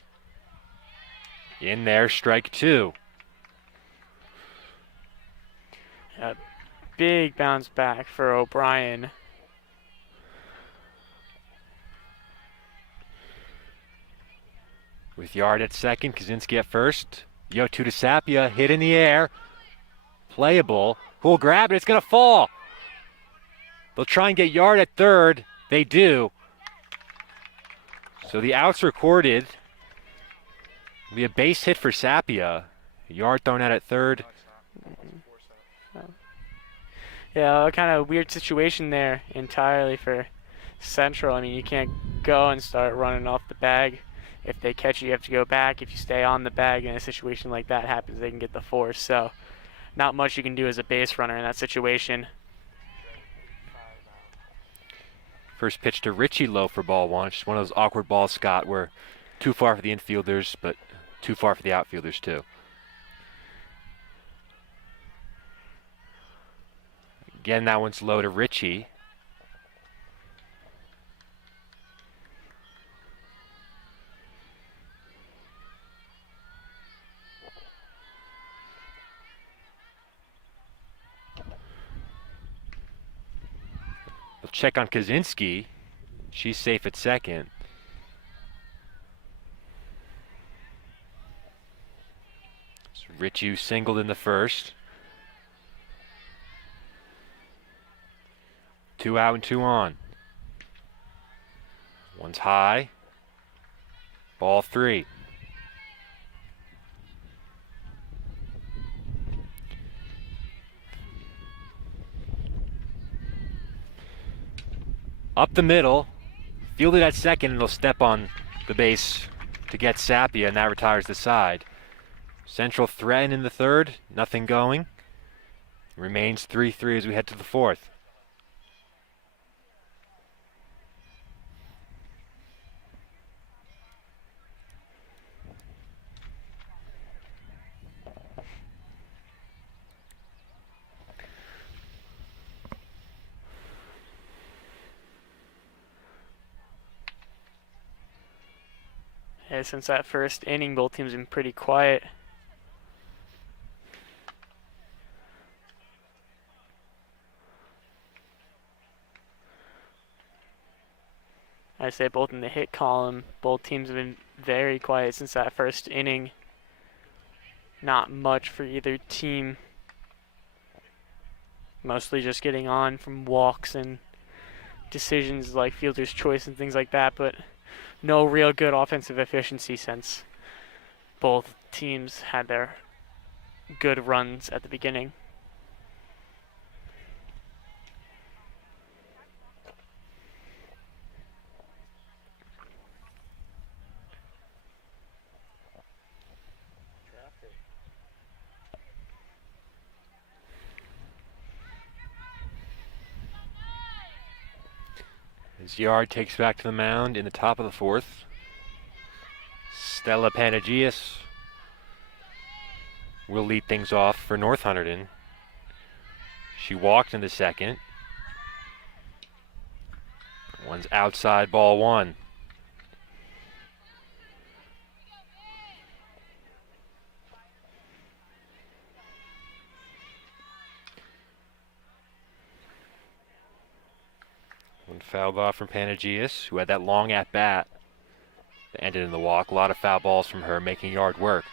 In there, strike 2. A big bounce back for O'Brien. With Yard at second, Kaczynski at first. 2 to Sapia, hit in the air. Playable. Who'll grab it? It's going to fall. They'll try and get Yard at third. They do. So the out's recorded. It'll be a base hit for Sapia. Yard thrown out at third. Yeah, kind of weird situation there entirely for Central. I mean, you can't go and start running off the bag. If they catch you, you have to go back. If you stay on the bag in a situation like that happens, they can get the force. So not much you can do as a base runner in that situation. First pitch to Richie low for ball 1. Just one of those awkward balls, Scott, where too far for the infielders, but too far for the outfielders, too. Again, that one's low to Richie. check on Kaczynski. She's safe at second. So Ritchie singled in the first. 2 out and 2 on. One's high. Ball 3. Up the middle. Fielded at second, and he'll step on the base to get Sapia, and that retires the side. Central threaten in the third. Nothing going. Remains 3-3 as we head to the fourth. Yeah, since that first inning, both teams have been pretty quiet. I say both in the hit column, both teams have been very quiet since that first inning. Not much for either team. Mostly just getting on from walks and decisions like fielder's choice and things like that, but no real good offensive efficiency since both teams had their good runs at the beginning. As Yard takes back to the mound in the top of the fourth. Stella Panagias will lead things off for North Hunterdon. She walked in the second. One's outside, ball 1. One fouled off from Panagias, who had that long at-bat that ended in the walk. A lot of foul balls from her, making Yard work.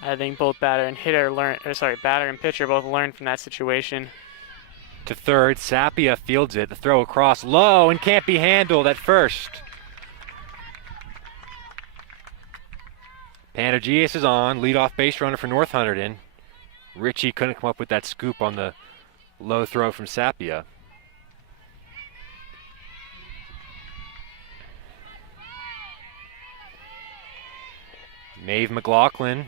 I think both batter and pitcher both learned from that situation. To third, Sapia fields it. The throw across low and can't be handled at first. Panagias is on, leadoff base runner for North Hunterdon. Ritchie couldn't come up with that scoop on the low throw from Sapia. Maeve McLaughlin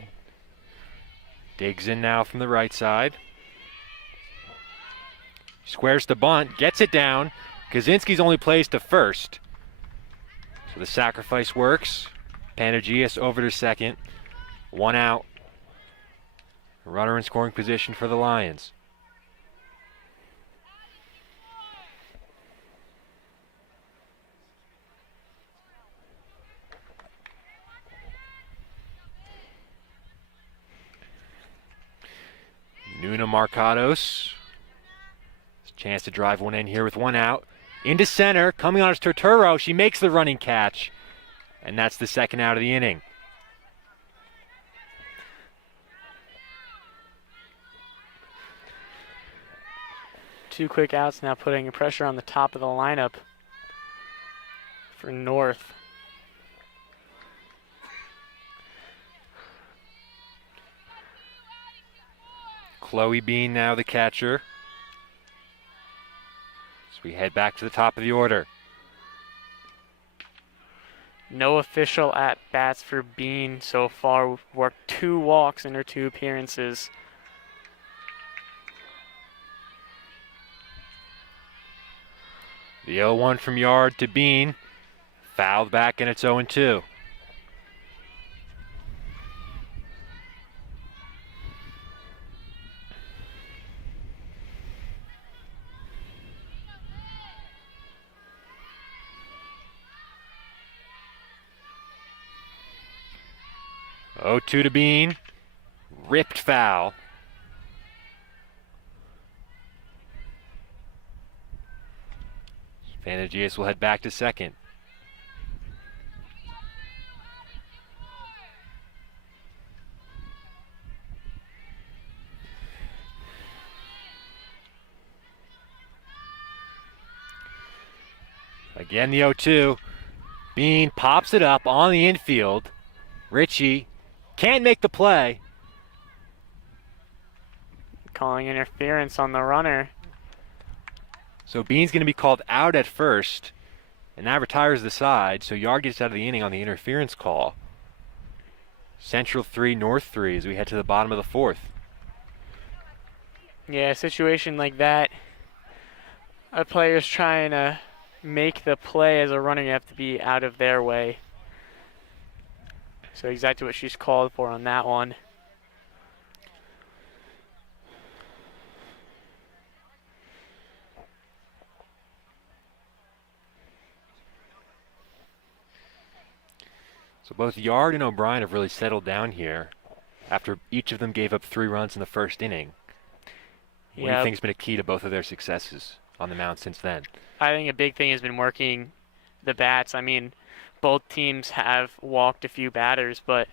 digs in now from the right side. Squares the bunt, gets it down. Kaczynski's only plays to first. So the sacrifice works. Panagias over to second. 1 out. Runner in scoring position for the Lions. Nuna Marcados. Chance to drive one in here with 1 out. Into center, coming on is Turturro. She makes the running catch. And that's the second out of the inning. Two quick outs now, putting pressure on the top of the lineup for North. Chloe Bean now the catcher. So we head back to the top of the order. No official at-bats for Bean so far. Worked 2 walks in her 2 appearances. The 0-1 from Yard to Bean. Fouled back, and it's 0-2. Oh, 2 to Bean. Ripped foul. Vanagius will head back to second. Again, the 0-2. Bean pops it up on the infield. Ritchie can't make the play. Calling interference on the runner. So Bean's going to be called out at first, and that retires the side, so Yard gets out of the inning on the interference call. Central 3, North 3 as we head to the bottom of the fourth. Yeah, a situation like that, a player's trying to make the play as a runner, you have to be out of their way. So exactly what she's called for on that one. So both Yard and O'Brien have really settled down here after each of them gave up 3 runs in the first inning. What do you think has been a key to both of their successes on the mound since then? I think a big thing has been working the bats. I mean, both teams have walked a few batters, but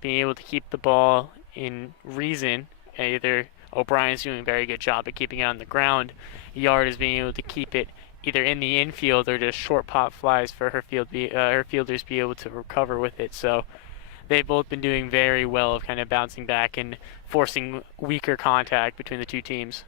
being able to keep the ball in reason, either O'Brien's doing a very good job at keeping it on the ground, Yard is being able to keep it either in the infield or just short pop flies for her fielders be able to recover with it. So they've both been doing very well of kind of bouncing back and forcing weaker contact between the two teams.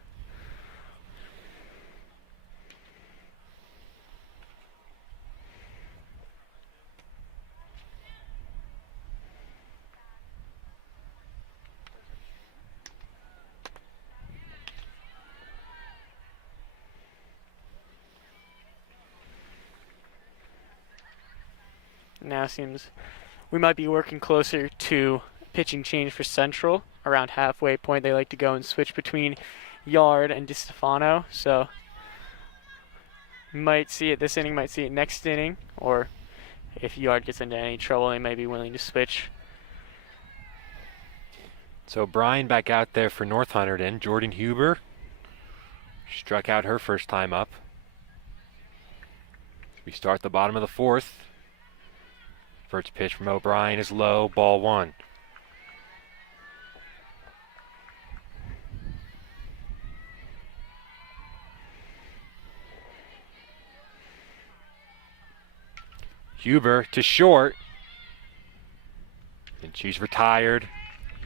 Now seems we might be working closer to pitching change for Central. Around halfway point, they like to go and switch between Yard and DiStefano. So might see it this inning, might see it next inning, or if Yard gets into any trouble, they may be willing to switch. So Brian back out there for North Hunterdon. Jordan Huber struck out her first time up. We start the bottom of the fourth. First pitch from O'Brien is low, ball 1. Huber to short, and she's retired,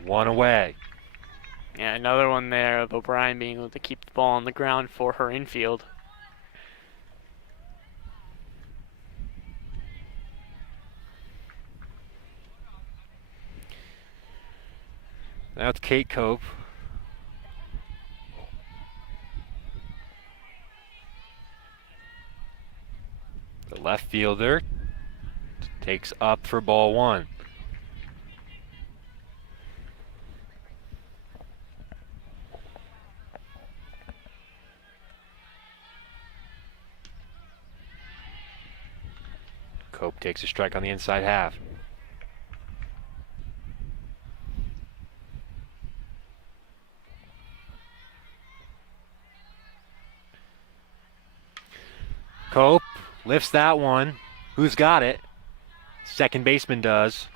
1 away. Yeah, another one there of O'Brien being able to keep the ball on the ground for her infield. Now it's Kate Cope. The left fielder takes up for ball 1. Cope takes a strike on the inside half. Cope lifts that one. Who's got it? Second baseman does.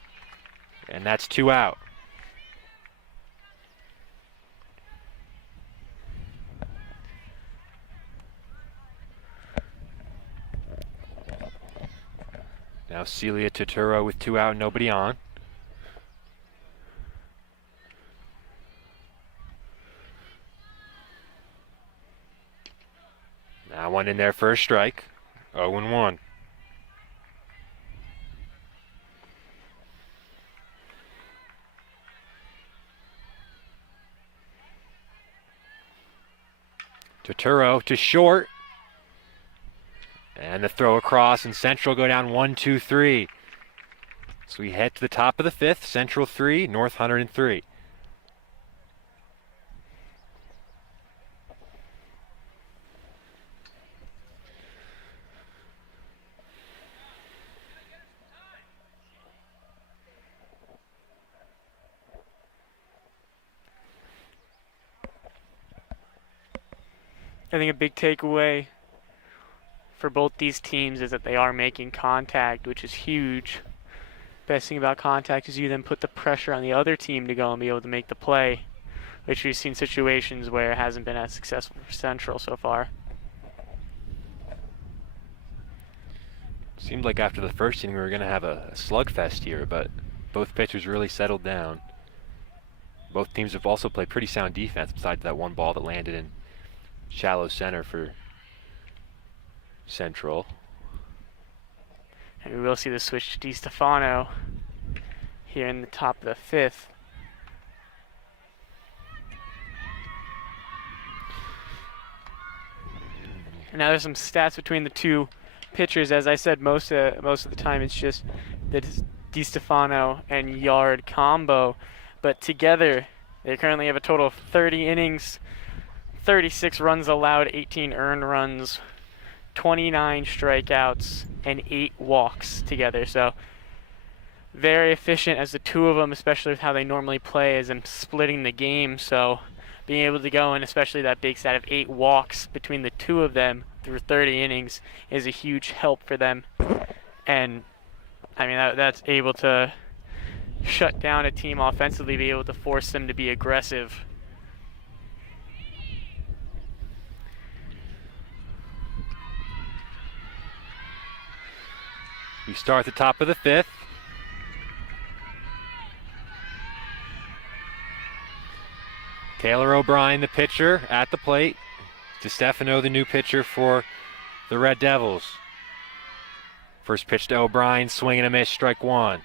And that's 2 out. Now Celia Totoro with 2 out, nobody on. Now one in there for a strike. 0-1. Totoro to short. And the throw across, and Central go down 1-2-3. So we head to the top of the 5th. Central 3, North Hunterdon 3. I think a big takeaway for both these teams is that they are making contact, which is huge. Best thing about contact is you then put the pressure on the other team to go and be able to make the play, which we've seen situations where it hasn't been as successful for Central so far. Seemed like after the first inning we were going to have a slugfest here, but both pitchers really settled down. Both teams have also played pretty sound defense besides that one ball that landed in shallow center for Central. And we will see the switch to DiStefano here in the top of the fifth. And now there's some stats between the two pitchers. As I said, most of the time it's just the DiStefano and Yard combo, but together they currently have a total of 30 innings, 36 runs allowed, 18 earned runs, 29 strikeouts, and 8 walks together. So very efficient as the two of them, especially with how they normally play, as in splitting the game. So being able to go in, especially that big stat of 8 walks between the two of them through 30 innings, is a huge help for them. And I mean, that's able to shut down a team offensively, be able to force them to be aggressive. We start at the top of the fifth. Taylor O'Brien, the pitcher, at the plate. DiStefano, the new pitcher for the Red Devils. First pitch to O'Brien, swing and a miss, strike one.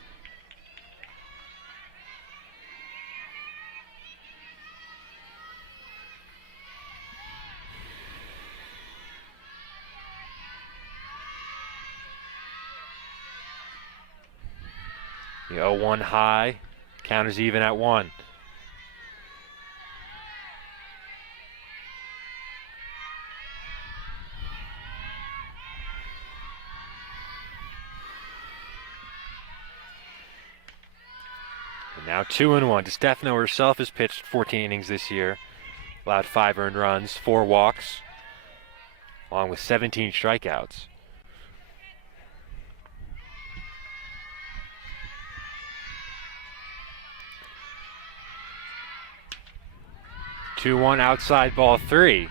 The 0-1 high, counters even at 1. And now 2-1. DiStefano herself has pitched 14 innings this year, allowed 5 earned runs, 4 walks, along with 17 strikeouts. 2-1 outside, ball 3.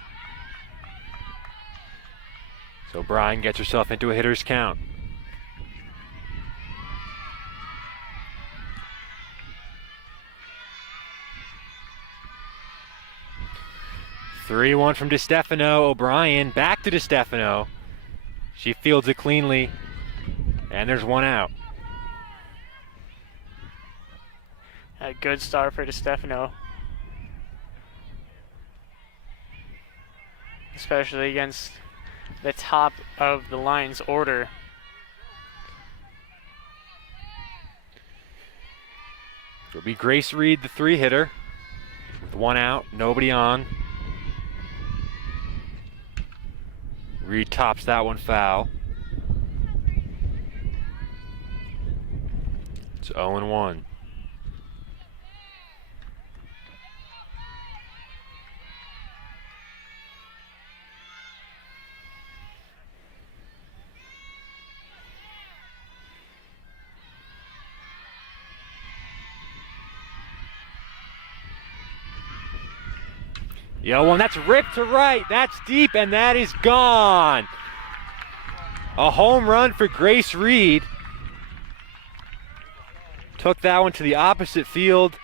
So O'Brien gets herself into a hitter's count. Three one from DiStefano. O'Brien back to DiStefano. She fields it cleanly, and there's 1 out. A good start for DiStefano, especially against the top of the Lions order. It'll be Grace Reed, the 3-hitter, with 1 out, nobody on. Reed tops that one foul. It's 0-1. The 0-1, that's ripped to right, that's deep, and that is gone. A home run for Grace Reed. Took that one to the opposite field.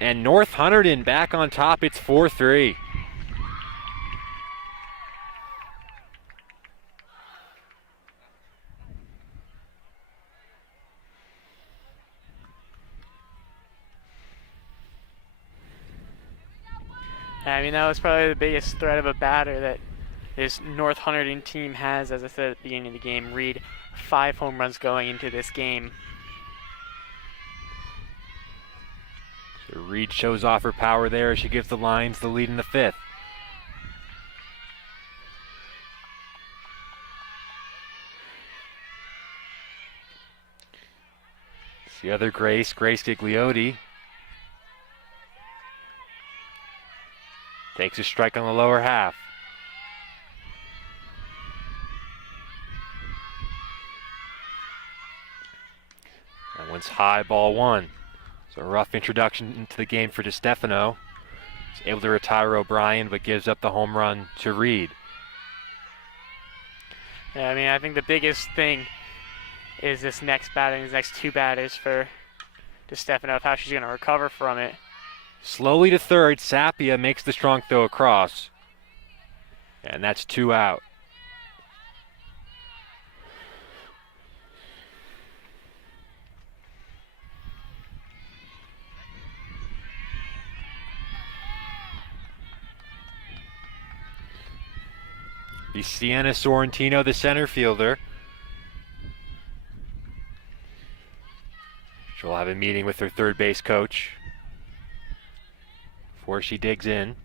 And North Hunterdon back on top, it's 4-3. I mean, that was probably the biggest threat of a batter that this North Hunterdon team has. As I said at the beginning of the game, Reed, 5 home runs going into this game. So Reed shows off her power there as she gives the Lions the lead in the 5th. It's the other Grace Gigliotti. Takes a strike on the lower half. One's high, ball one. So a rough introduction into the game for DeStefano. He's able to retire O'Brien, but gives up the home run to Reed. Yeah, I mean, I think the biggest thing is this next batter, these next two batters for DeStefano, of how she's going to recover from it. Slowly to third, Sapia makes the strong throw across. And that's 2 out. Be Sienna Sorrentino, the center fielder. She'll have a meeting with her third base coach before she digs in.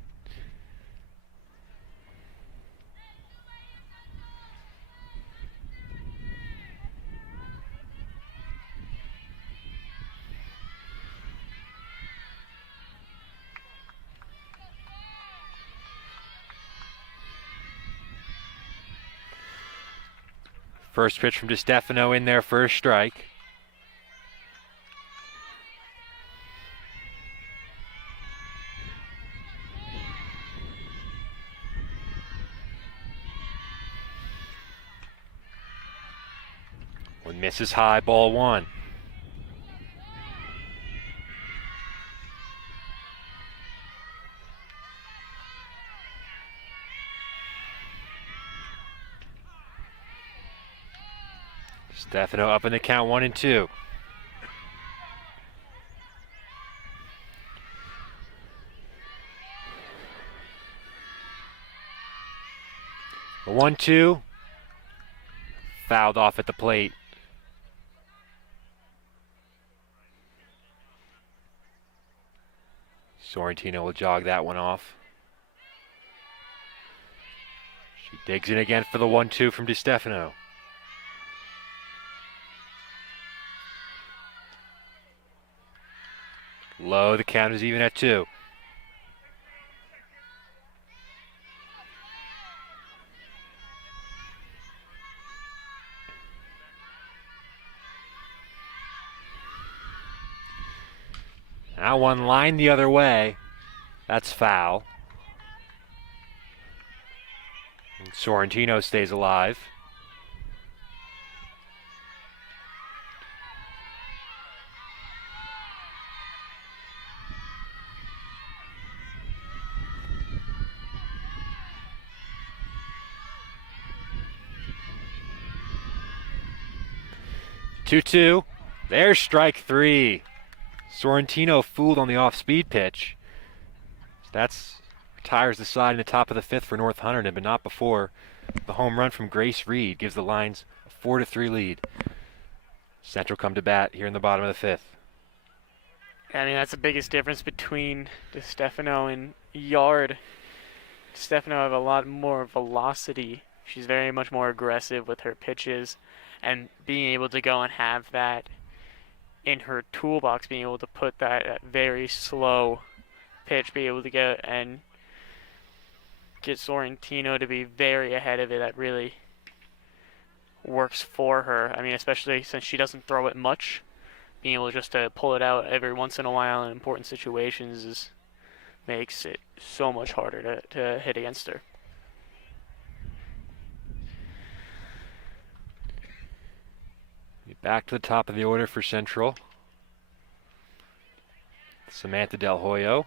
First pitch from DeStefano in there for a strike. One misses high, ball one. Stefano up in the count, 1-2. A 1-2. Fouled off at the plate. Sorrentino will jog that one off. She digs in again for the 1-2 from DeStefano. Low, the count is even at 2. Now one line the other way. That's foul. And Sorrentino stays alive. Two. There's strike 3. Sorrentino fooled on the off-speed pitch. That's retires the side in the top of the 5th for North Hunterdon, but not before the home run from Grace Reed gives the Lions a 4-3 lead. Central come to bat here in the bottom of the 5th. I mean, that's the biggest difference between DeStefano and Yard. DeStefano have a lot more velocity. She's very much more aggressive with her pitches, and being able to go and have that in her toolbox, being able to put that very slow pitch, be able to get Sorrentino to be very ahead of it, that really works for her. I mean, especially since she doesn't throw it much, being able just to pull it out every once in a while in important situations makes it so much harder to hit against her. Back to the top of the order for Central. Samantha Del Hoyo.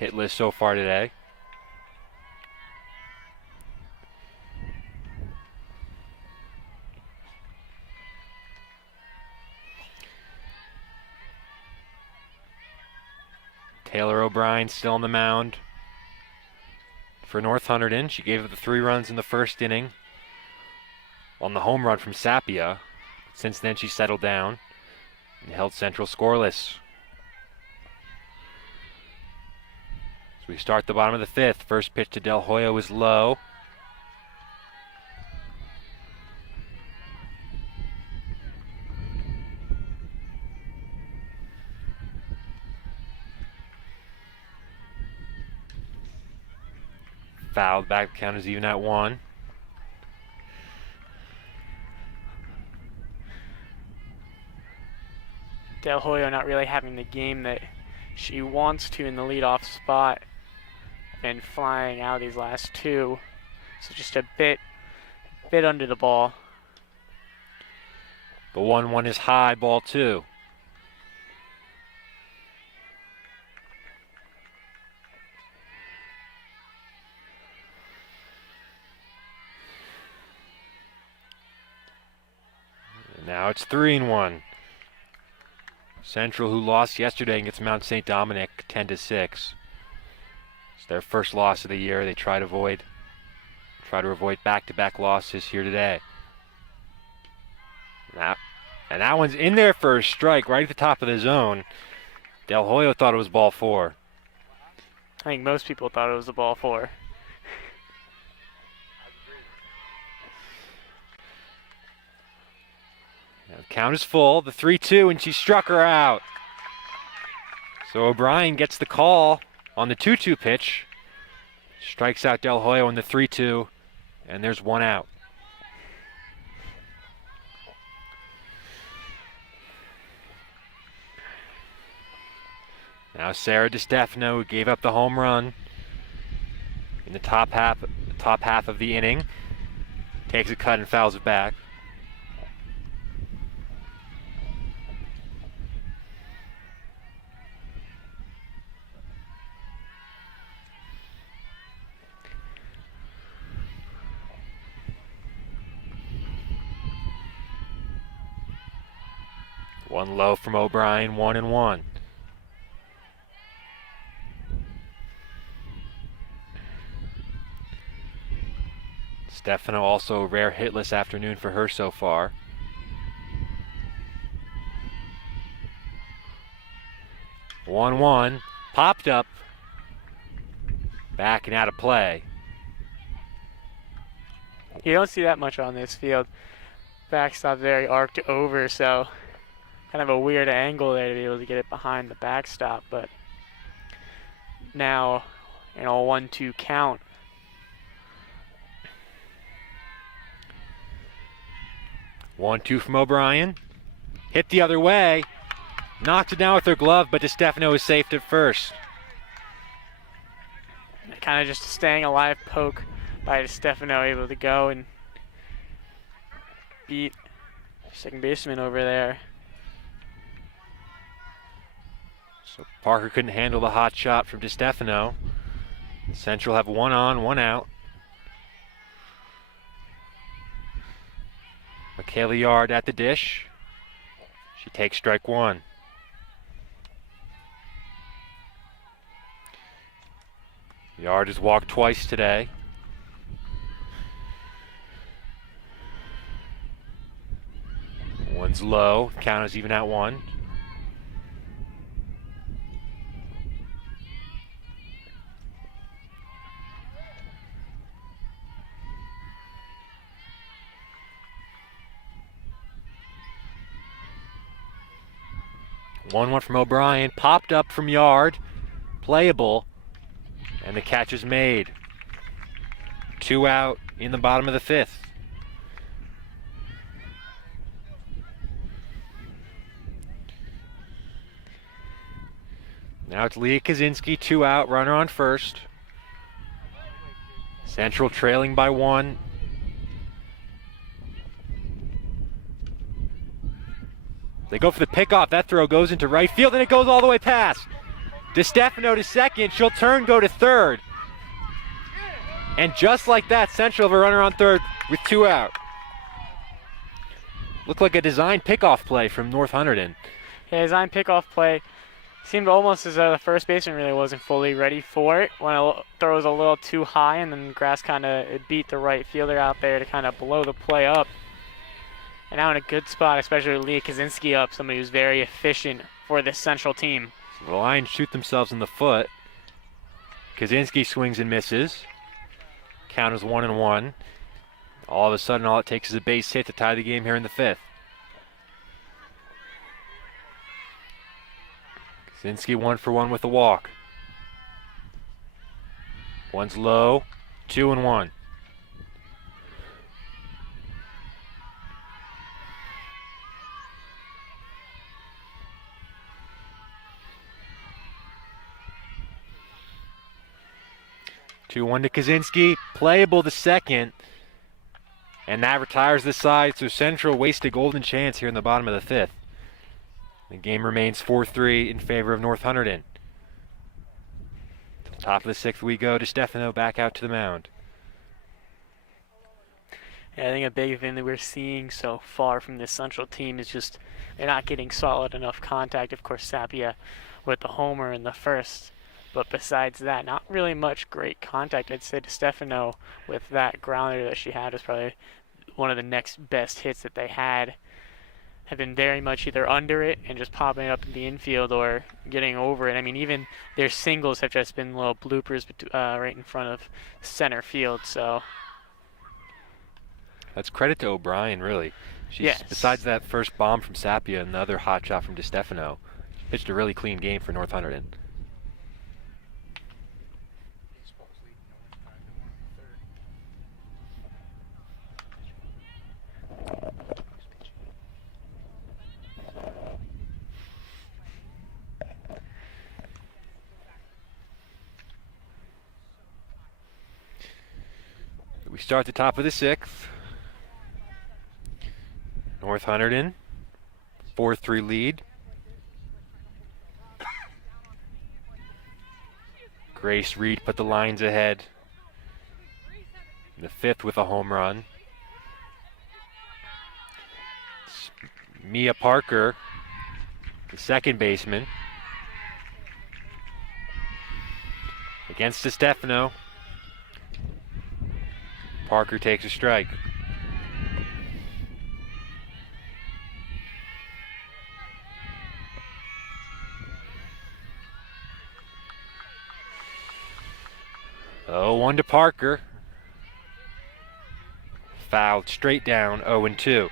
Hitless so far today. Taylor O'Brien still on the mound for North Hunterdon. She gave up the 3 runs in the first inning on the home run from Sapia. Since then, she settled down and held Central scoreless. So we start the bottom of the 5th. First pitch to Del Hoyo is low. Fouled back, count is even at 1. Del Hoyo not really having the game that she wants to in the leadoff spot and flying out these last two. So just a bit under the ball. The 1-1 is high, ball 2. And now it's 3-1. Central, who lost yesterday against Mount St. Dominic 10-6. It's their first loss of the year. They try to avoid back-to-back losses here today. And that one's in there for a strike right at the top of the zone. Del Hoyo thought it was ball 4. I think most people thought it was a ball 4. Now the count is full, the 3-2, and she struck her out. So O'Brien gets the call on the 2-2 pitch. Strikes out Del Hoyo on the 3-2, and there's one out. Now Sarah DiStefano, who gave up the home run in the top half of the inning, takes a cut and fouls it back. One low from O'Brien, 1-1. Stefano also a rare hitless afternoon for her so far. One, popped up, back and out of play. You don't see that much on this field. Backstop very arced over, so kind of a weird angle there to be able to get it behind the backstop, but now in a 1-2 count. One, 2 from O'Brien. Hit the other way. Knocked it down with her glove, but DiStefano is safe at first. Kind of just a staying alive poke by DiStefano, able to go and beat second baseman over there. So Parker couldn't handle the hot shot from DiStefano. Central have 1 on, 1 out. Michaela Yard at the dish. She takes strike 1. Yard has walked twice today. One's low, count is even at 1. One from O'Brien, popped up from Yard, playable, and the catch is made. 2 out in the bottom of the 5th. Now it's Leah Kaczynski, 2 out, runner on first. Central trailing by 1. They go for the pickoff. That throw goes into right field, and it goes all the way past. DiStefano to second. She'll turn, go to third. And just like that, Central have a runner on third with 2 out. Looked like a design pickoff play from North Hunterdon. Yeah, design pickoff play. Seemed almost as though the first baseman really wasn't fully ready for it. When it throws a little too high, and then grass kind of beat the right fielder out there to kind of blow the play up. And now in a good spot, especially with Leah Kaczynski up, somebody who's very efficient for this Central team. So the Lions shoot themselves in the foot. Kaczynski swings and misses. Count is 1-1. All of a sudden, all it takes is a base hit to tie the game here in the 5th. Kaczynski 1 for 1 with a walk. One's low, 2-1. 2-1 to Kaczynski. Playable the second. And that retires the side, so Central wastes a golden chance here in the bottom of the fifth. The game remains 4-3 in favor of North Hunterdon. To the top of the sixth we go. DeStefano back out to the mound. Yeah, I think a big thing that we're seeing so far from this Central team is just they're not getting solid enough contact. Of course, Sapia with the homer in the first. But besides that, not really much great contact. I'd say DeStefano with that grounder that she had was probably one of the next best hits that they had. Have been very much either under it and just popping it up in the infield or getting over it. I mean, even their singles have just been little bloopers right in front of center field. So that's credit to O'Brien, really. Yes. Besides that first bomb from Sapia and the other hot shot from DeStefano, pitched a really clean game for North Hunterdon. We start at the top of the sixth. North Hunterdon, 4-3 lead. Grace Reed put the Lions ahead in the fifth with a home run. Mia Parker, the second baseman, against DeStefano. Parker takes a strike. Oh, 1 to Parker. Fouled straight down, 0-2.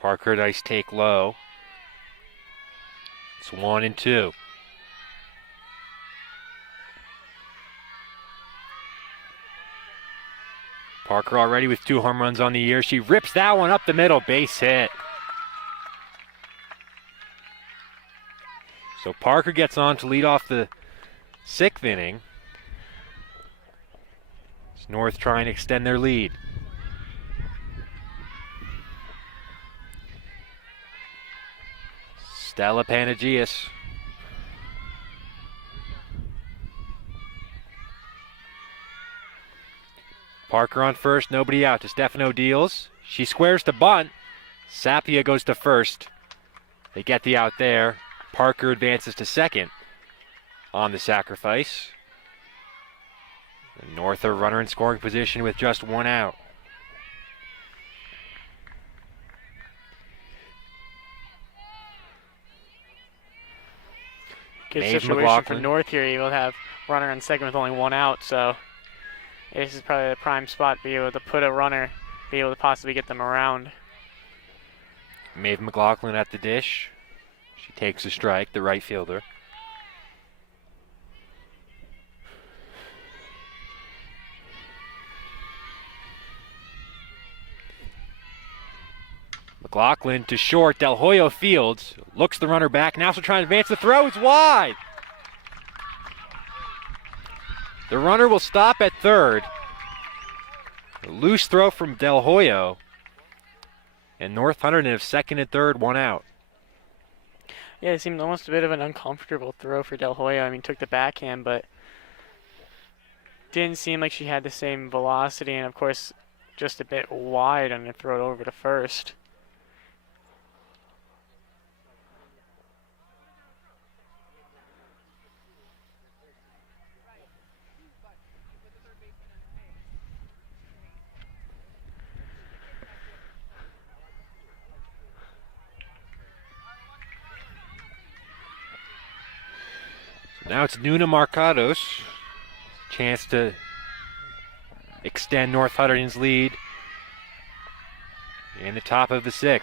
Parker, nice take low. It's 1-2. Parker already with 2 home runs on the year. She rips that one up the middle, base hit. So Parker gets on to lead off the 6th inning. It's North trying to extend their lead. Stella Panagias. Parker on first, nobody out. DeStefano deals. She squares to bunt. Sapia goes to first. They get the out there. Parker advances to second on the sacrifice. And North a runner in scoring position with just 1 out. Good situation for North here. You'll have runner on second with only 1 out, so this is probably the prime spot to be able to put a runner, be able to possibly get them around. Maeve McLaughlin at the dish. She takes a strike, the right fielder. McLaughlin to short. Del Hoyo fields. Looks the runner back. Now still trying to advance. The throw is wide. The runner will stop at third. A loose throw from Del Hoyo. And North Hunterdon have second and third, 1 out. Yeah, it seemed almost a bit of an uncomfortable throw for Del Hoyo. I mean, took the backhand, but didn't seem like she had the same velocity. And, of course, just a bit wide on the throw it over to first. Now it's Nuna Marcados. Chance to extend North Hunterdon's lead in the top of the 6th.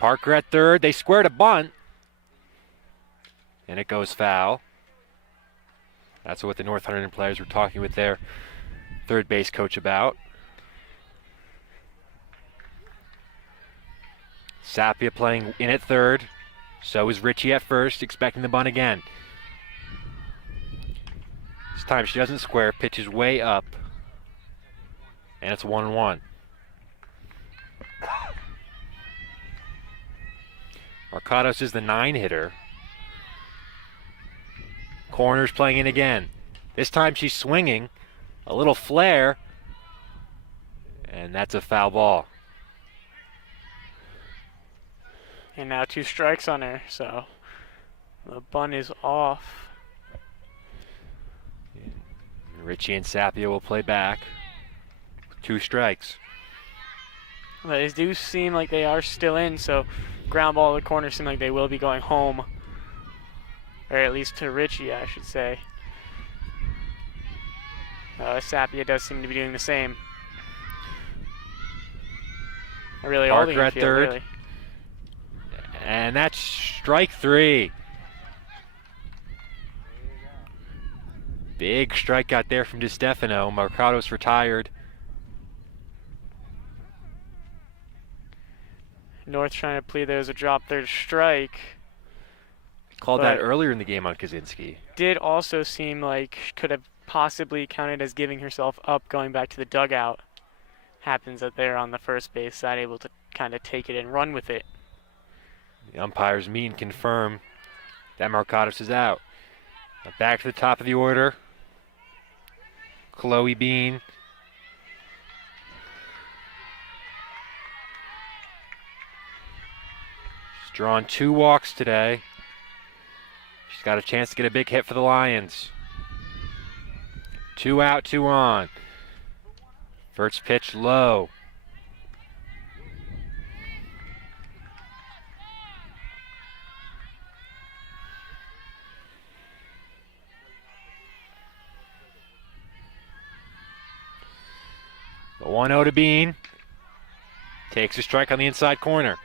Parker at third. They squared a bunt. And it goes foul. That's what the North Hunterdon players were talking with their third base coach about. Sapia playing in at third. So is Richie at first, expecting the bunt again. This time she doesn't square, pitches way up. And it's 1-1. Marcados is the 9-hitter. Corner's playing in again. This time she's swinging. A little flare. And that's a foul ball. And now 2 strikes on her, so the bunt is off. Richie and Sapia will play back. 2 strikes. But they do seem like they are still in, so ground ball to the corner seem like they will be going home. Or at least to Richie, I should say. Sapia does seem to be doing the same. Really, all the Parker at infield, third. really. And that's strike 3. Big strikeout there from DiStefano. Marcados retired. North trying to plead there was a drop third strike. Called that But- earlier in the game on Kaczynski. Did also seem like could have possibly counted as giving herself up going back to the dugout. Happens that they're on the first base side, able to kind of take it and run with it. The umpires meet and confirm that Marcados is out. Now back to the top of the order. Chloe Bean. She's drawn 2 walks today. She's got a chance to get a big hit for the Lions. 2 out, 2 on. First pitch low. The 1-0 to Bean. Takes a strike on the inside corner.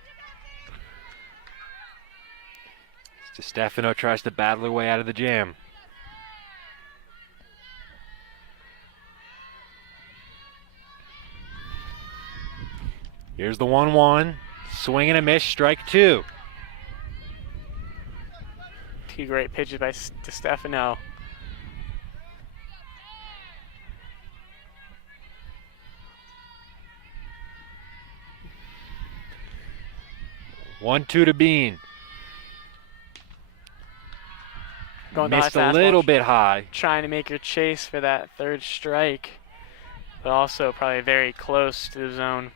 Stefano tries to battle her way out of the jam. Here's the 1-1. Swing and a miss, strike 2. 2 great pitches by Stefano. One-two to Bean. Going Missed high a fastball, little bit high. trying to make her chase for that third strike, but also probably very close to the zone.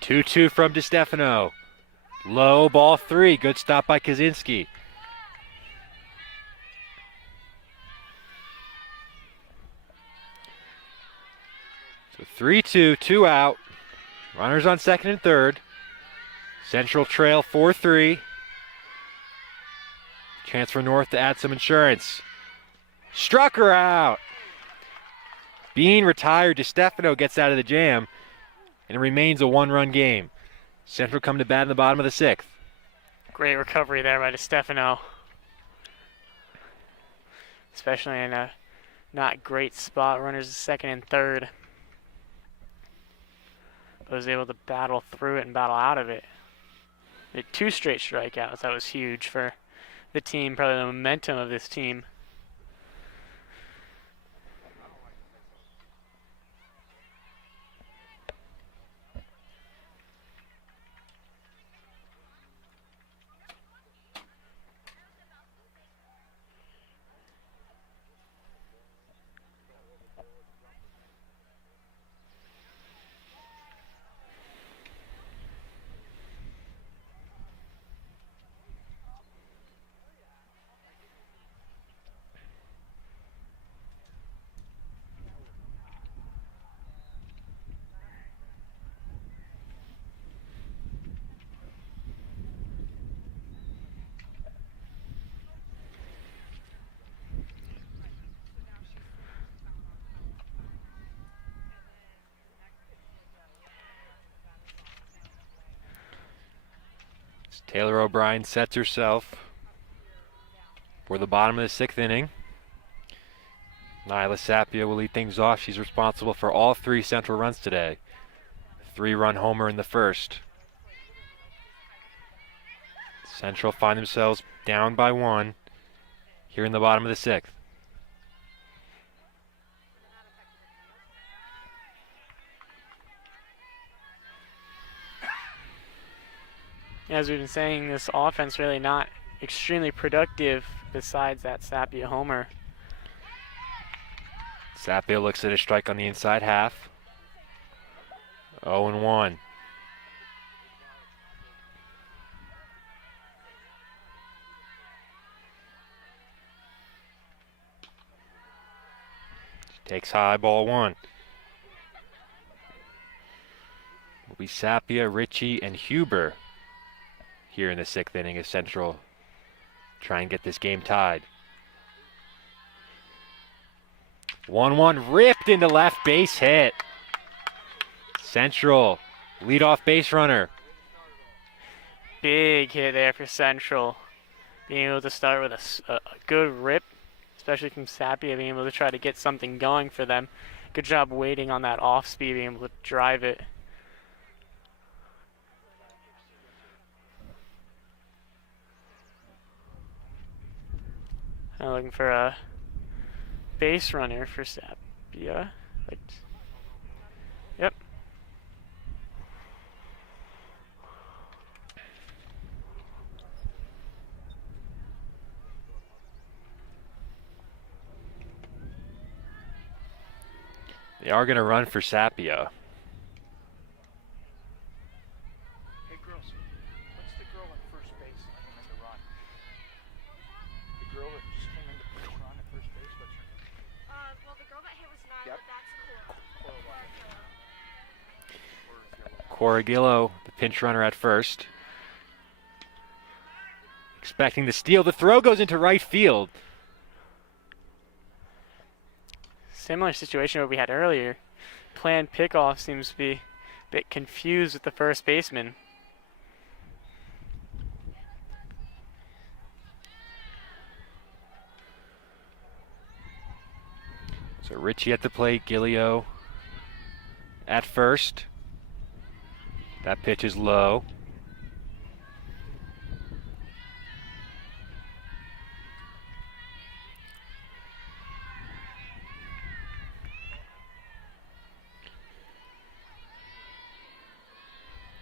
Two-two from DiStefano. Low, ball 3. Good stop by Kaczynski. So 3-2, 2 out. Runners on second and third. Central trail 4-3. Chance for North to add some insurance. Struck her out. Bean retired. DiStefano gets out of the jam. And it remains a 1-run game. Central come to bat in the bottom of the 6th. Great recovery there by Stefano. Especially in a not great spot. Runners at second and third. But was able to battle through it and battle out of it. They had 2 straight strikeouts. That was huge for the team, probably the momentum of this team. Taylor O'Brien sets herself for the bottom of the 6th inning. Nyla Sapia will lead things off. She's responsible for all 3 Central runs today. 3-run homer in the first. Central find themselves down by 1 here in the bottom of the 6th. As we've been saying, this offense really not extremely productive besides that Sapia homer. Sapia looks at a strike on the inside half. 0-1. Takes high, ball 1. Will be Sapia, Ritchie, and Huber here in the 6th inning as Central try and get this game tied. 1-1 ripped into left, base hit. Central leadoff base runner. Big hit there for Central. Being able to start with a good rip, especially from Sapia, being able to try to get something going for them. Good job waiting on that off speed, being able to drive it. Now looking for a base runner for Sapia. Yep. They are going to run for Sapia. Hey girls, what's the girl at first base that came in to run? The girl that just came in to run at first base, what's her name? Well, the girl that hit was Nyla. Yep. That's cool. Cora Gillo, the pinch runner at first. Expecting the steal. The throw goes into right field. Similar situation to what we had earlier. Planned pickoff seems to be a bit confused with the first baseman. So Ritchie at the plate, Gilio at first. That pitch is low.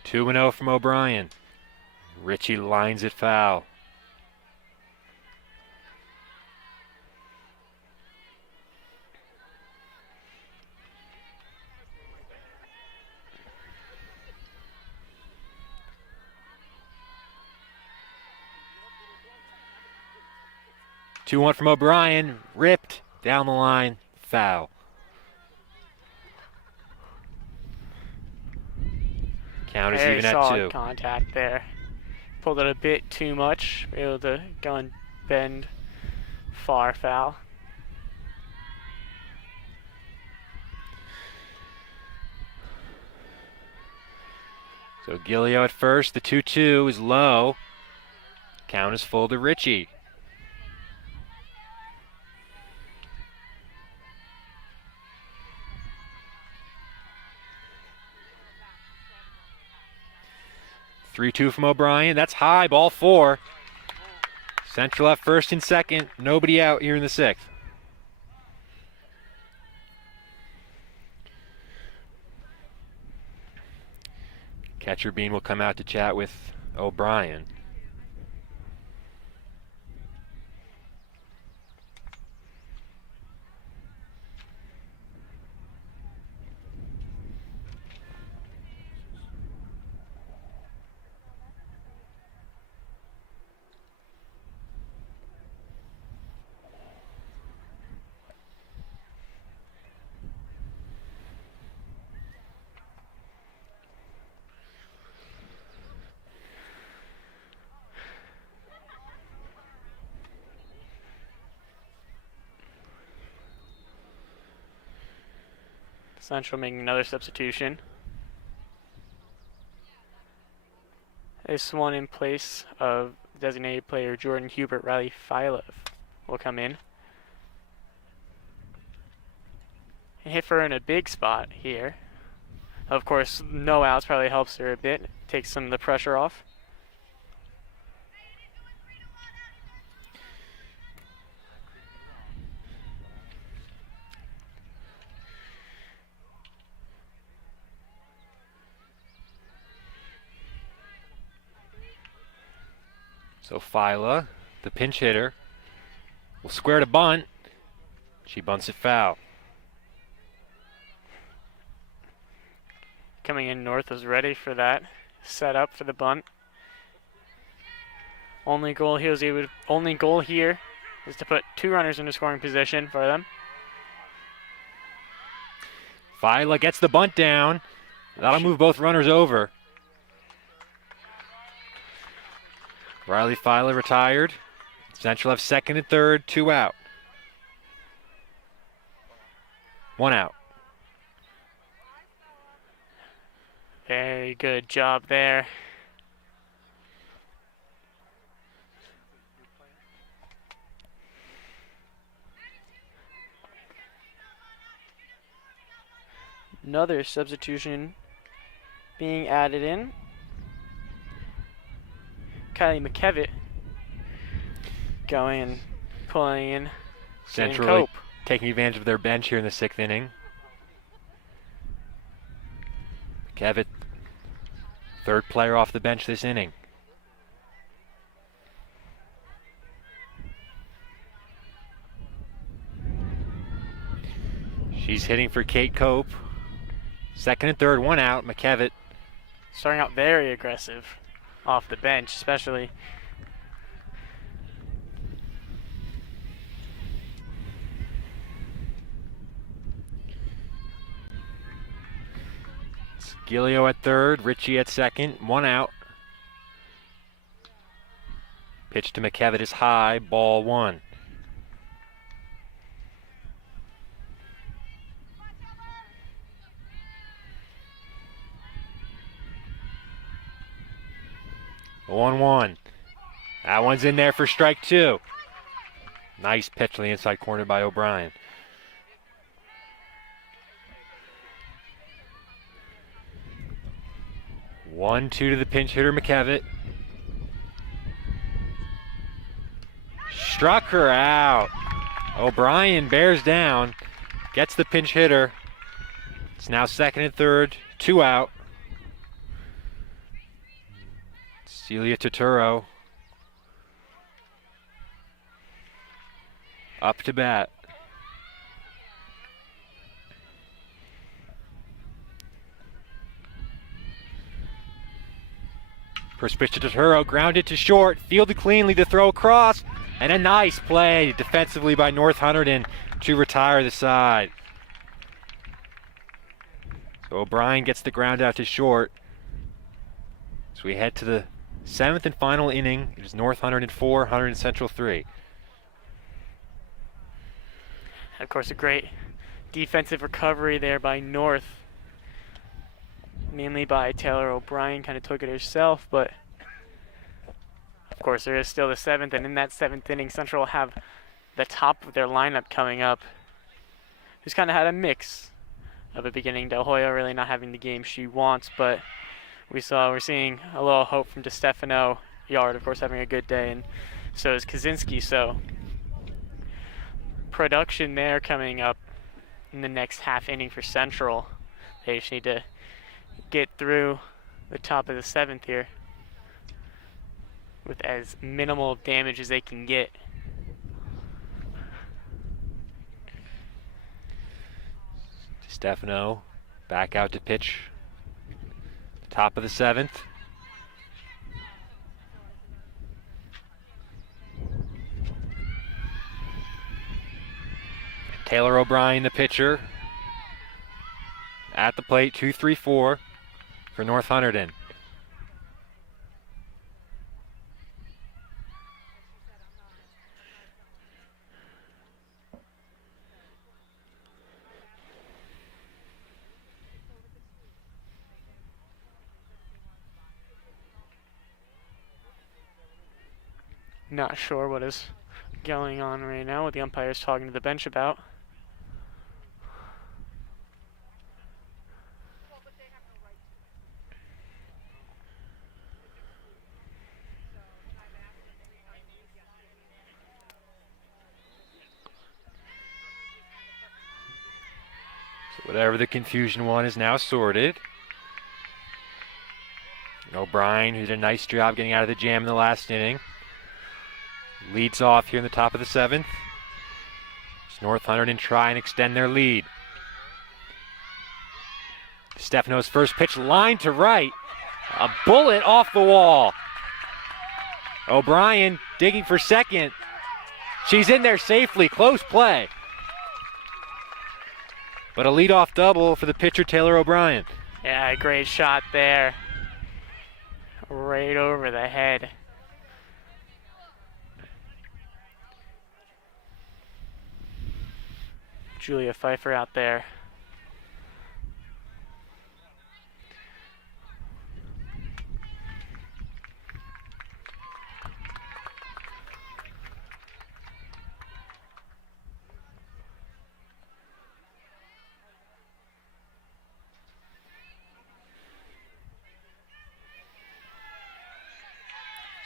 Two and 0 from O'Brien. Ritchie lines it foul. Two one from O'Brien. Ripped down the line. Foul. Count is Very even at solid 2. contact there. Pulled it a bit too much. Able to go and bend far foul. So Gilio at first. The 2-2 is low. Count is full to Ritchie. Three-two from O'Brien. That's high. Ball 4. Central at first and second. Nobody out here in the 6th. Catcher Bean will come out to chat with O'Brien. Central making another substitution. This one in place of designated player Jordan Hubert. Riley Filov will come in. And hit for in a big spot here. Of course, no outs probably helps her a bit. Takes some of the pressure off. So Phyla, the pinch hitter, will square to bunt. She bunts it foul. Coming in, North was ready for that. Set up for the bunt. Only goal here is to put 2 runners into scoring position for them. Phyla gets the bunt down. That'll move both runners over. Riley Phyla retired. Central have second and third, 2 out. 1 out. Very good job there. Another substitution being added in. Kylie McKevitt going and pulling in Central Cope. taking advantage of their bench here in the 6th inning. McKevitt, third player off the bench this inning. She's hitting for Kate Cope. Second and third, 1 out. McKevitt Starting out very aggressive off the bench, especially. Gilio at third, Ritchie at second, 1 out. Pitch to McKevitt is high, ball 1. The 1-1. That one's in there for strike 2. Nice pitch to the inside corner by O'Brien. One, 2 to the pinch hitter, McKevitt. Struck her out. O'Brien bears down, gets the pinch hitter. It's now second and third, 2 out. Celia Turturro up to bat. First pitch to Turturro, grounded to short, fielded cleanly to throw across, and a nice play defensively by North Hunterdon to retire the side. So O'Brien gets the ground out to short. So we head to the 7th and final inning. It is North Hunterdon 4, Hunterdon Central 3. Of course, a great defensive recovery there by North. Mainly by Taylor O'Brien, kind of took it herself, but of course there is still the 7th, and in that 7th inning, Central will have the top of their lineup coming up, who's kind of had a mix of a beginning. Del Hoyo really not having the game she wants, but we're seeing a little hope from DeStefano. Yard, of course, having a good day, and so is Kaczynski. So production there coming up in the next half inning for Central. They just need to get through the top of the 7th here with as minimal damage as they can get. Stefano back out to pitch. Top of the 7th. Taylor O'Brien, the pitcher. At the plate, 2-3-4 for North Hunterdon. Not sure what is going on right now, what the umpire is talking to the bench about. So whatever the confusion one is now sorted. O'Brien, who did a nice job getting out of the jam in the last inning, leads off here in the top of the 7th. It's North Hunterdon try and extend their lead. Stefano's first pitch, line to right. A bullet off the wall. O'Brien digging for second. She's in there safely, close play. But a leadoff double for the pitcher, Taylor O'Brien. Yeah, great shot there. Right over the head. Julia Pfeiffer out there.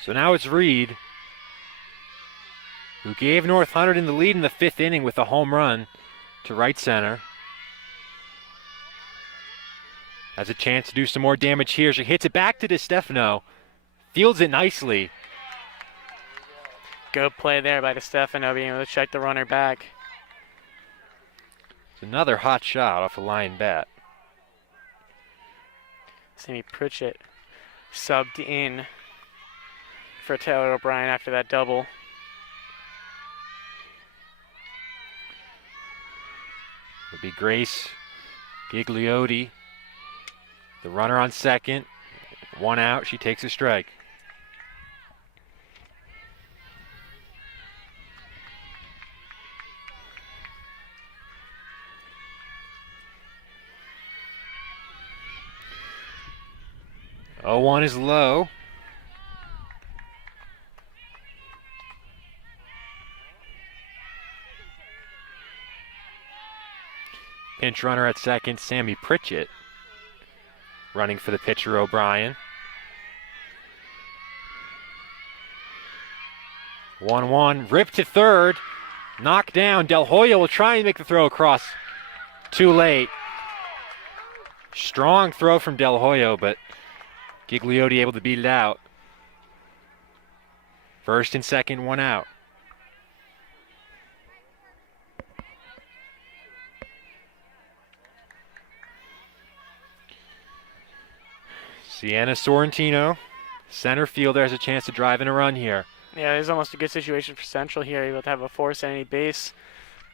So now it's Reed, who gave North Hunterdon the lead in the 5th inning with a home run to right center. Has a chance to do some more damage here. She hits it back to DeStefano. Fields it nicely. Good play there by DeStefano, being able to check the runner back. It's another hot shot off a line bat. Sammy Pritchett subbed in for Taylor O'Brien after that double. It'll be Grace Gigliotti, the runner on second. 1 out, she takes a strike. Oh, 1 is low. Pinch runner at second, Sammy Pritchett, running for the pitcher, O'Brien. 1-1, ripped to third, knocked down. Del Hoyo will try and make the throw across. Too late. Strong throw from Del Hoyo, but Gigliotti able to beat it out. First and second, 1 out. Sienna Sorrentino, center fielder, has a chance to drive in a run here. Yeah, this is almost a good situation for Central here. Able to have a force at any base,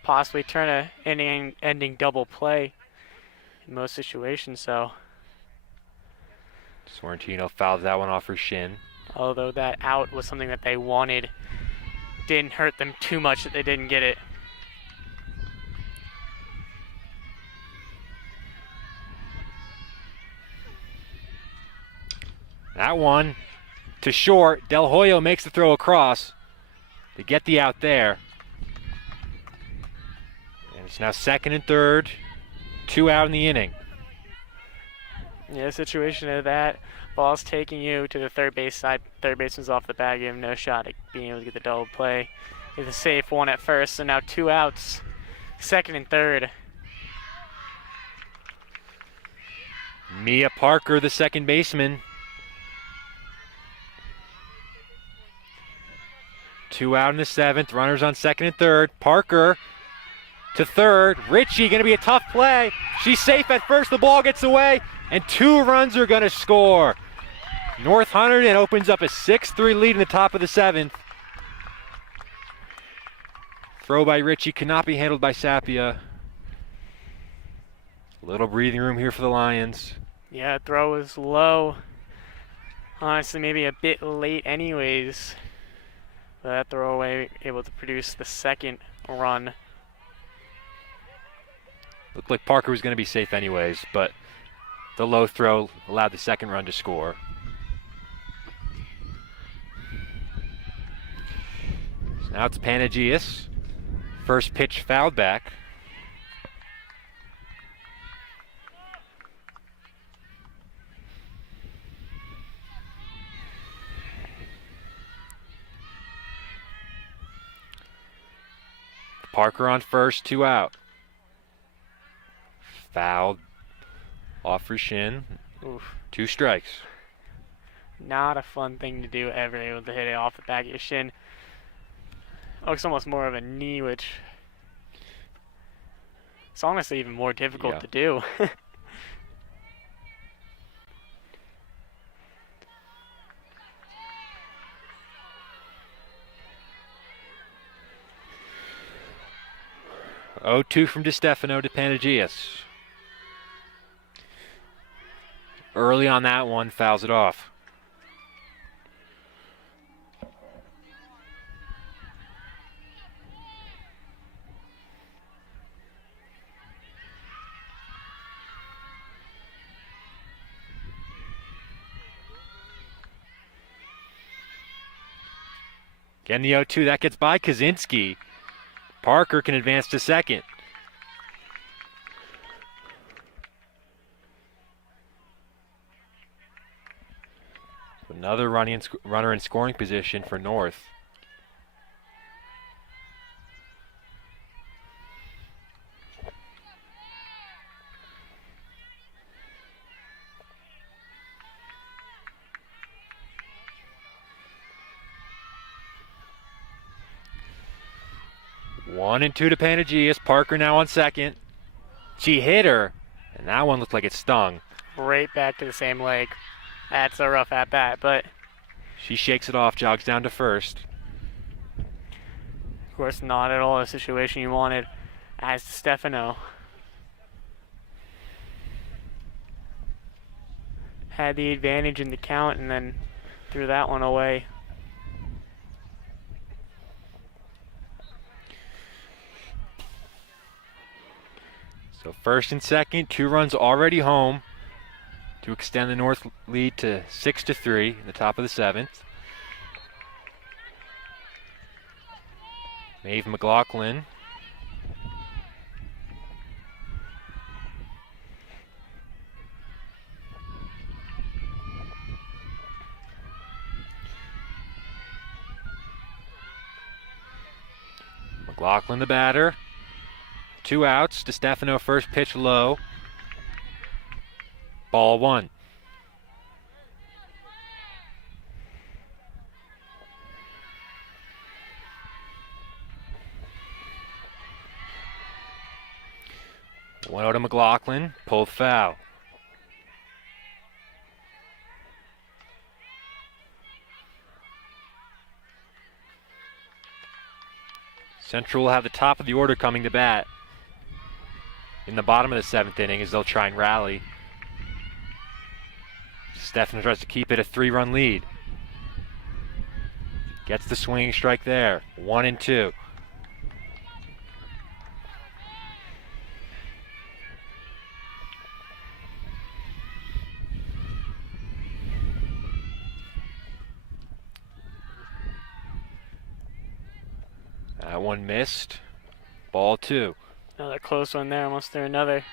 possibly turn a ending double play in most situations. So, Sorrentino fouled that one off her shin. although that out was something that they wanted, didn't hurt them too much that they didn't get it. That one to short. Del Hoyo makes the throw across to get the out there. And it's now second and third, 2 out in the inning. Yeah, situation of that. Ball's taking you to the third base side. Third baseman's off the bag. You have no shot at being able to get the double play. It's a safe one at first, so now 2 outs. Second and third. Mia Parker, the second baseman. 2 out in the 7th. Runners on second and third. Parker to third. Ritchie going to be a tough play. She's safe at first. The ball gets away, and 2 runs are going to score. North Hunterdon opens up a 6-3 lead in the top of the 7th. Throw by Ritchie cannot be handled by Sapia. Little breathing room here for the Lions. Yeah, throw is low. Honestly, maybe a bit late anyways. But that throwaway able to produce the second run. Looked like Parker was going to be safe anyways, but the low throw allowed the second run to score. Now it's Panagius. First pitch fouled back. Parker on first, 2 out. Fouled off for shin. Oof. 2 strikes. Not a fun thing to do ever, able to hit it off the back of your shin. Looks almost more of a knee, which it's honestly even more difficult Yeah. to do. 0-2 from DiStefano to Panagius. Early on that one, fouls it off. Again, the 0-2, that gets by Kaczynski. Parker can advance to second. Another runner in scoring position for North. One and two to Panagius. Parker now on second. She hit her, and that one looked like it stung. Right back to the same leg. That's a rough at bat, but She shakes it off, jogs down to first. of course not at all the situation you wanted as Stefano. Had the advantage in the count and then threw that one away. So first and second, 2 runs already home to extend the North lead to 6-3 in the top of the 7th. Maeve McLaughlin. McLaughlin the batter. 2 outs. DiStefano first pitch low. Ball 1. One out to McLaughlin. Pulled foul. Central will have the top of the order coming to bat in the bottom of the 7th inning as they'll try and rally. Stefano tries to keep it a 3-run lead. Gets the swinging strike there. 1 and 2. That one missed. Ball 2. Another close one there, almost threw another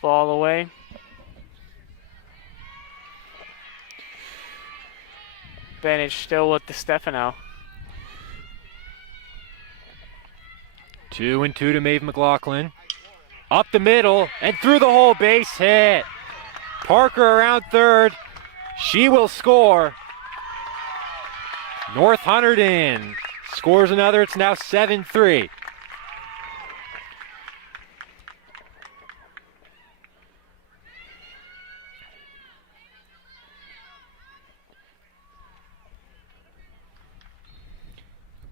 ball away. Advantage still with DiStefano. 2 and 2 to Maeve McLaughlin. Up the middle and through the hole, base hit. Parker around third. She will score. North Hunterdon scores another. It's now 7-3.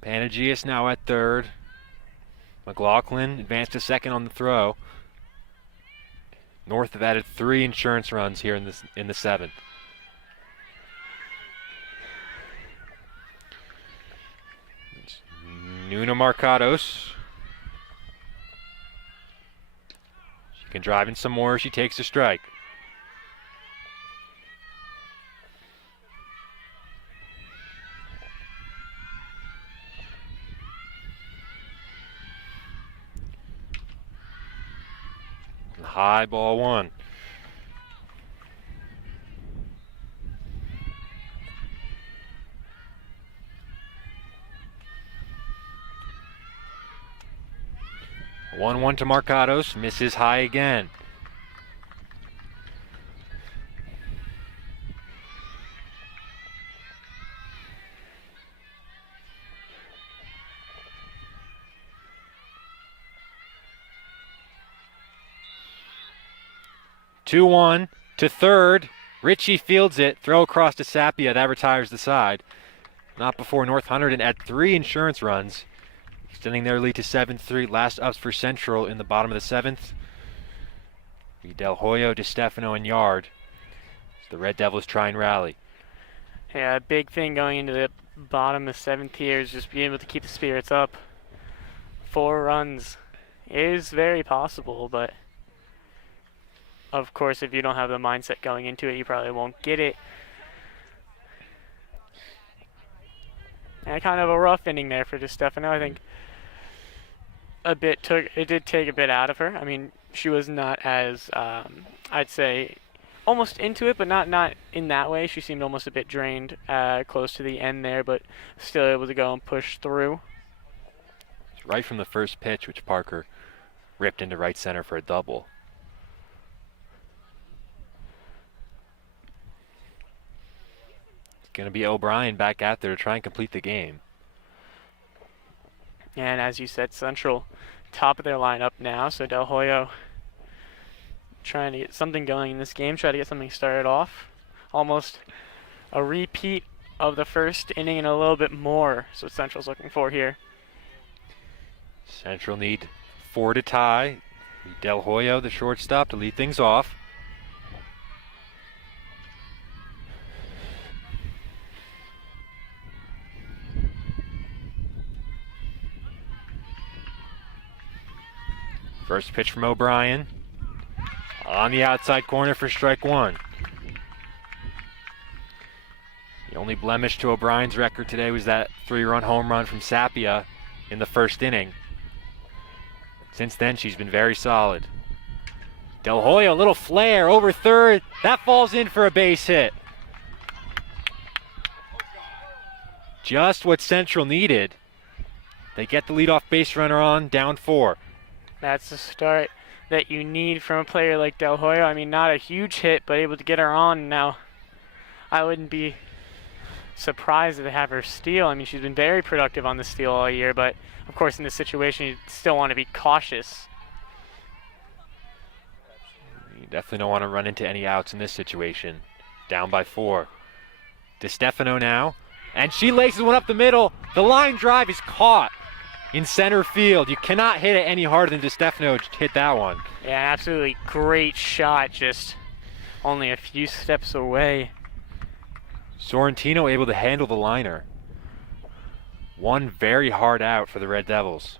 Panagius now at third. McLaughlin advanced to second on the throw. North have added 3 insurance runs here in the 7th. It's Nuna Marcados. She can drive in some more. She takes a strike. high, ball one. One to Marcados, misses high again. Two one to third. Ritchie fields it. Throw across to Sapia. That retires the side. Not before North Hunterdon at 3 insurance runs, extending their lead to 7-3. Last ups for Central in the bottom of the 7th. Del Hoyo, DeStefano, and Yard. The Red Devils try and rally. Yeah, a big thing going into the bottom of 7th here is just being able to keep the spirits up. 4 runs is very possible, but of course, if you don't have the mindset going into it, you probably won't get it. And kind of a rough inning there for DeStefano. I think it did take a bit out of her. I mean, she was not as I'd say almost into it, but not in that way. She seemed almost a bit drained close to the end there, but still able to go and push through. It's right from the first pitch, which Parker ripped into right center for a double. Going to be O'Brien back out there to try and complete the game. And as you said, Central top of their lineup now, so Del Hoyo trying to get something going in this game, try to get something started off. Almost a repeat of the first inning and a little bit more, so Central's looking for here. Central need 4 to tie. Del Hoyo, the shortstop, to lead things off. First pitch from O'Brien. On the outside corner for strike 1. The only blemish to O'Brien's record today was that 3-run home run from Sapia in the first inning. Since then, she's been very solid. Del Hoyo, a little flare over third. That falls in for a base hit. Just what Central needed. They get the leadoff base runner on, down 4. That's the start that you need from a player like Del Hoyo. I mean, not a huge hit, but able to get her on. Now, I wouldn't be surprised to have her steal. I mean, she's been very productive on the steal all year, but of course, in this situation, you still want to be cautious. You definitely don't want to run into any outs in this situation. Down by 4. DeStefano now, and she laces one up the middle. The line drive is caught in center field. You cannot hit it any harder than DeStefano hit that one. Yeah, an absolutely great shot, just only a few steps away. Sorrentino able to handle the liner. One very hard out for the Red Devils.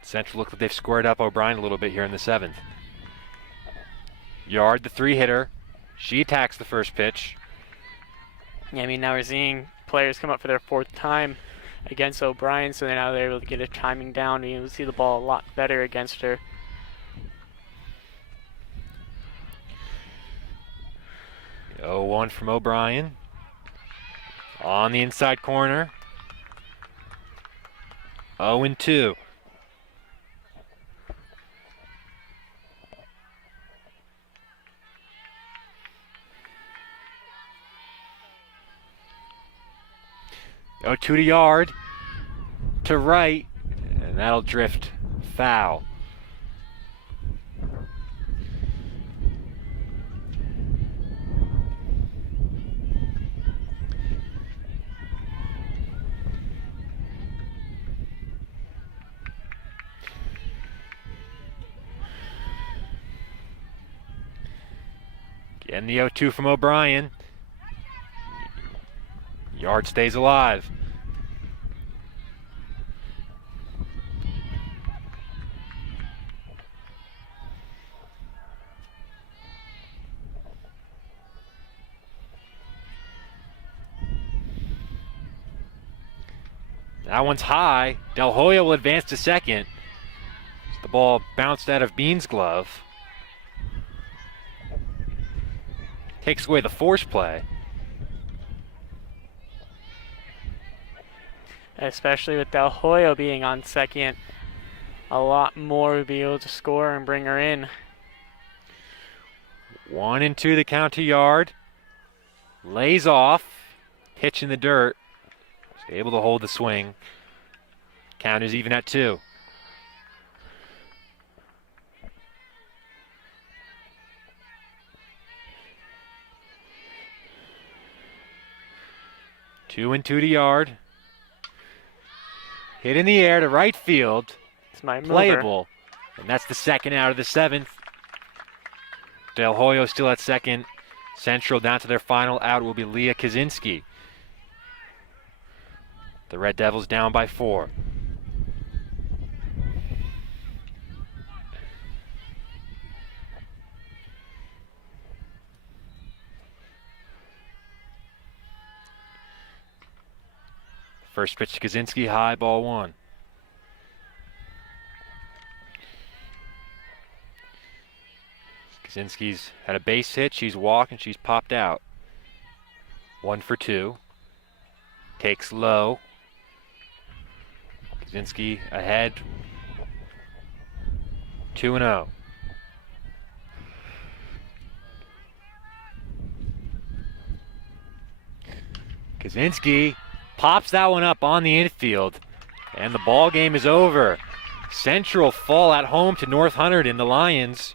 Central look like they've squared up O'Brien a little bit here in the 7th. Yard, the 3-hitter. She attacks the first pitch. Yeah, I mean, now we're seeing players come up for their 4th time against O'Brien, so now they're able to get a timing down, and you see the ball a lot better against her. The 0-1 from O'Brien. On the inside corner. 0-2. Oh, 2 to Yard, to right, and that'll drift foul. Getting the 0-2 from O'Brien. Yard stays alive. That one's high. Del Hoyo will advance to second. The ball bounced out of Bean's glove. Takes away the force play. Especially with Del Hoyo being on second, a lot more would be able to score and bring her in. 1-2 the count to Yard. Lays off, hitch in the dirt. She's able to hold the swing. Count is even at 2. Two and 2 to Yard. Hit in the air to right field. It's my mover. Playable. And that's the second out of the 7th. Del Hoyo still at second. Central down to their final out will be Leah Kaczynski. The Red Devils down by 4. First pitch to Kaczynski, high, ball 1. Kaczynski's had a base hit, she's walked, and she's popped out. 1 for 2. Takes low. Kaczynski ahead. 2-0. Kaczynski pops that one up on the infield, and the ball game is over. Central fall at home to North Hunterdon. The Lions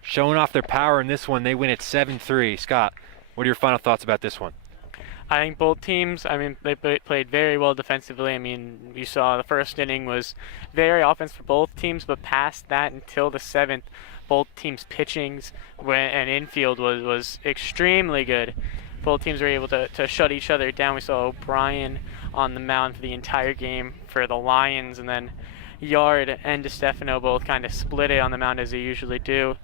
showing off their power in this one. They win at 7-3. Scott, what are your final thoughts about this one? I think both teams, they played very well defensively. You saw the first inning was very offensive for both teams, but past that until the 7th, both teams' pitchings and infield was extremely good. Both teams were able to shut each other down. We saw O'Brien on the mound for the entire game for the Lions, and then Yard and DeStefano both kind of split it on the mound as they usually do.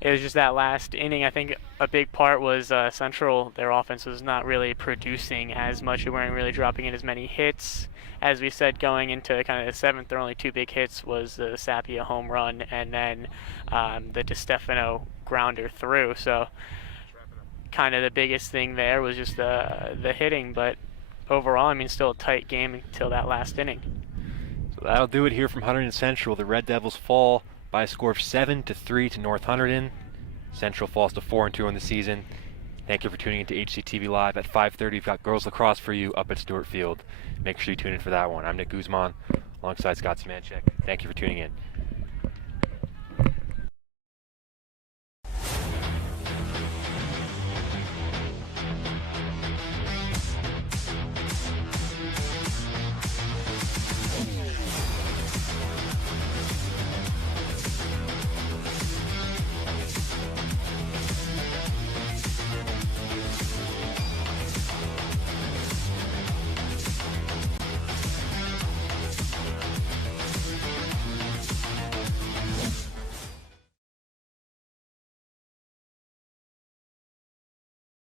It was just that last inning. I think a big part was Central. Their offense was not really producing as much. They weren't really dropping in as many hits. As we said, going into kind of the 7th, their only 2 big hits was the Sapia home run and then the DeStefano grounder through. So kind of the biggest thing there was just the hitting. But overall, still a tight game until that last inning. So that'll do it here from Hunterdon Central. The Red Devils fall by a score of 7-3 to North Hunterdon. Central falls to 4-2 on the season. Thank you for tuning into HCTV Live at 5:30. We've got girls lacrosse for you up at Stewart Field. Make sure you tune in for that one. I'm Nick Guzman alongside Scott Smanchek. Thank you for tuning in.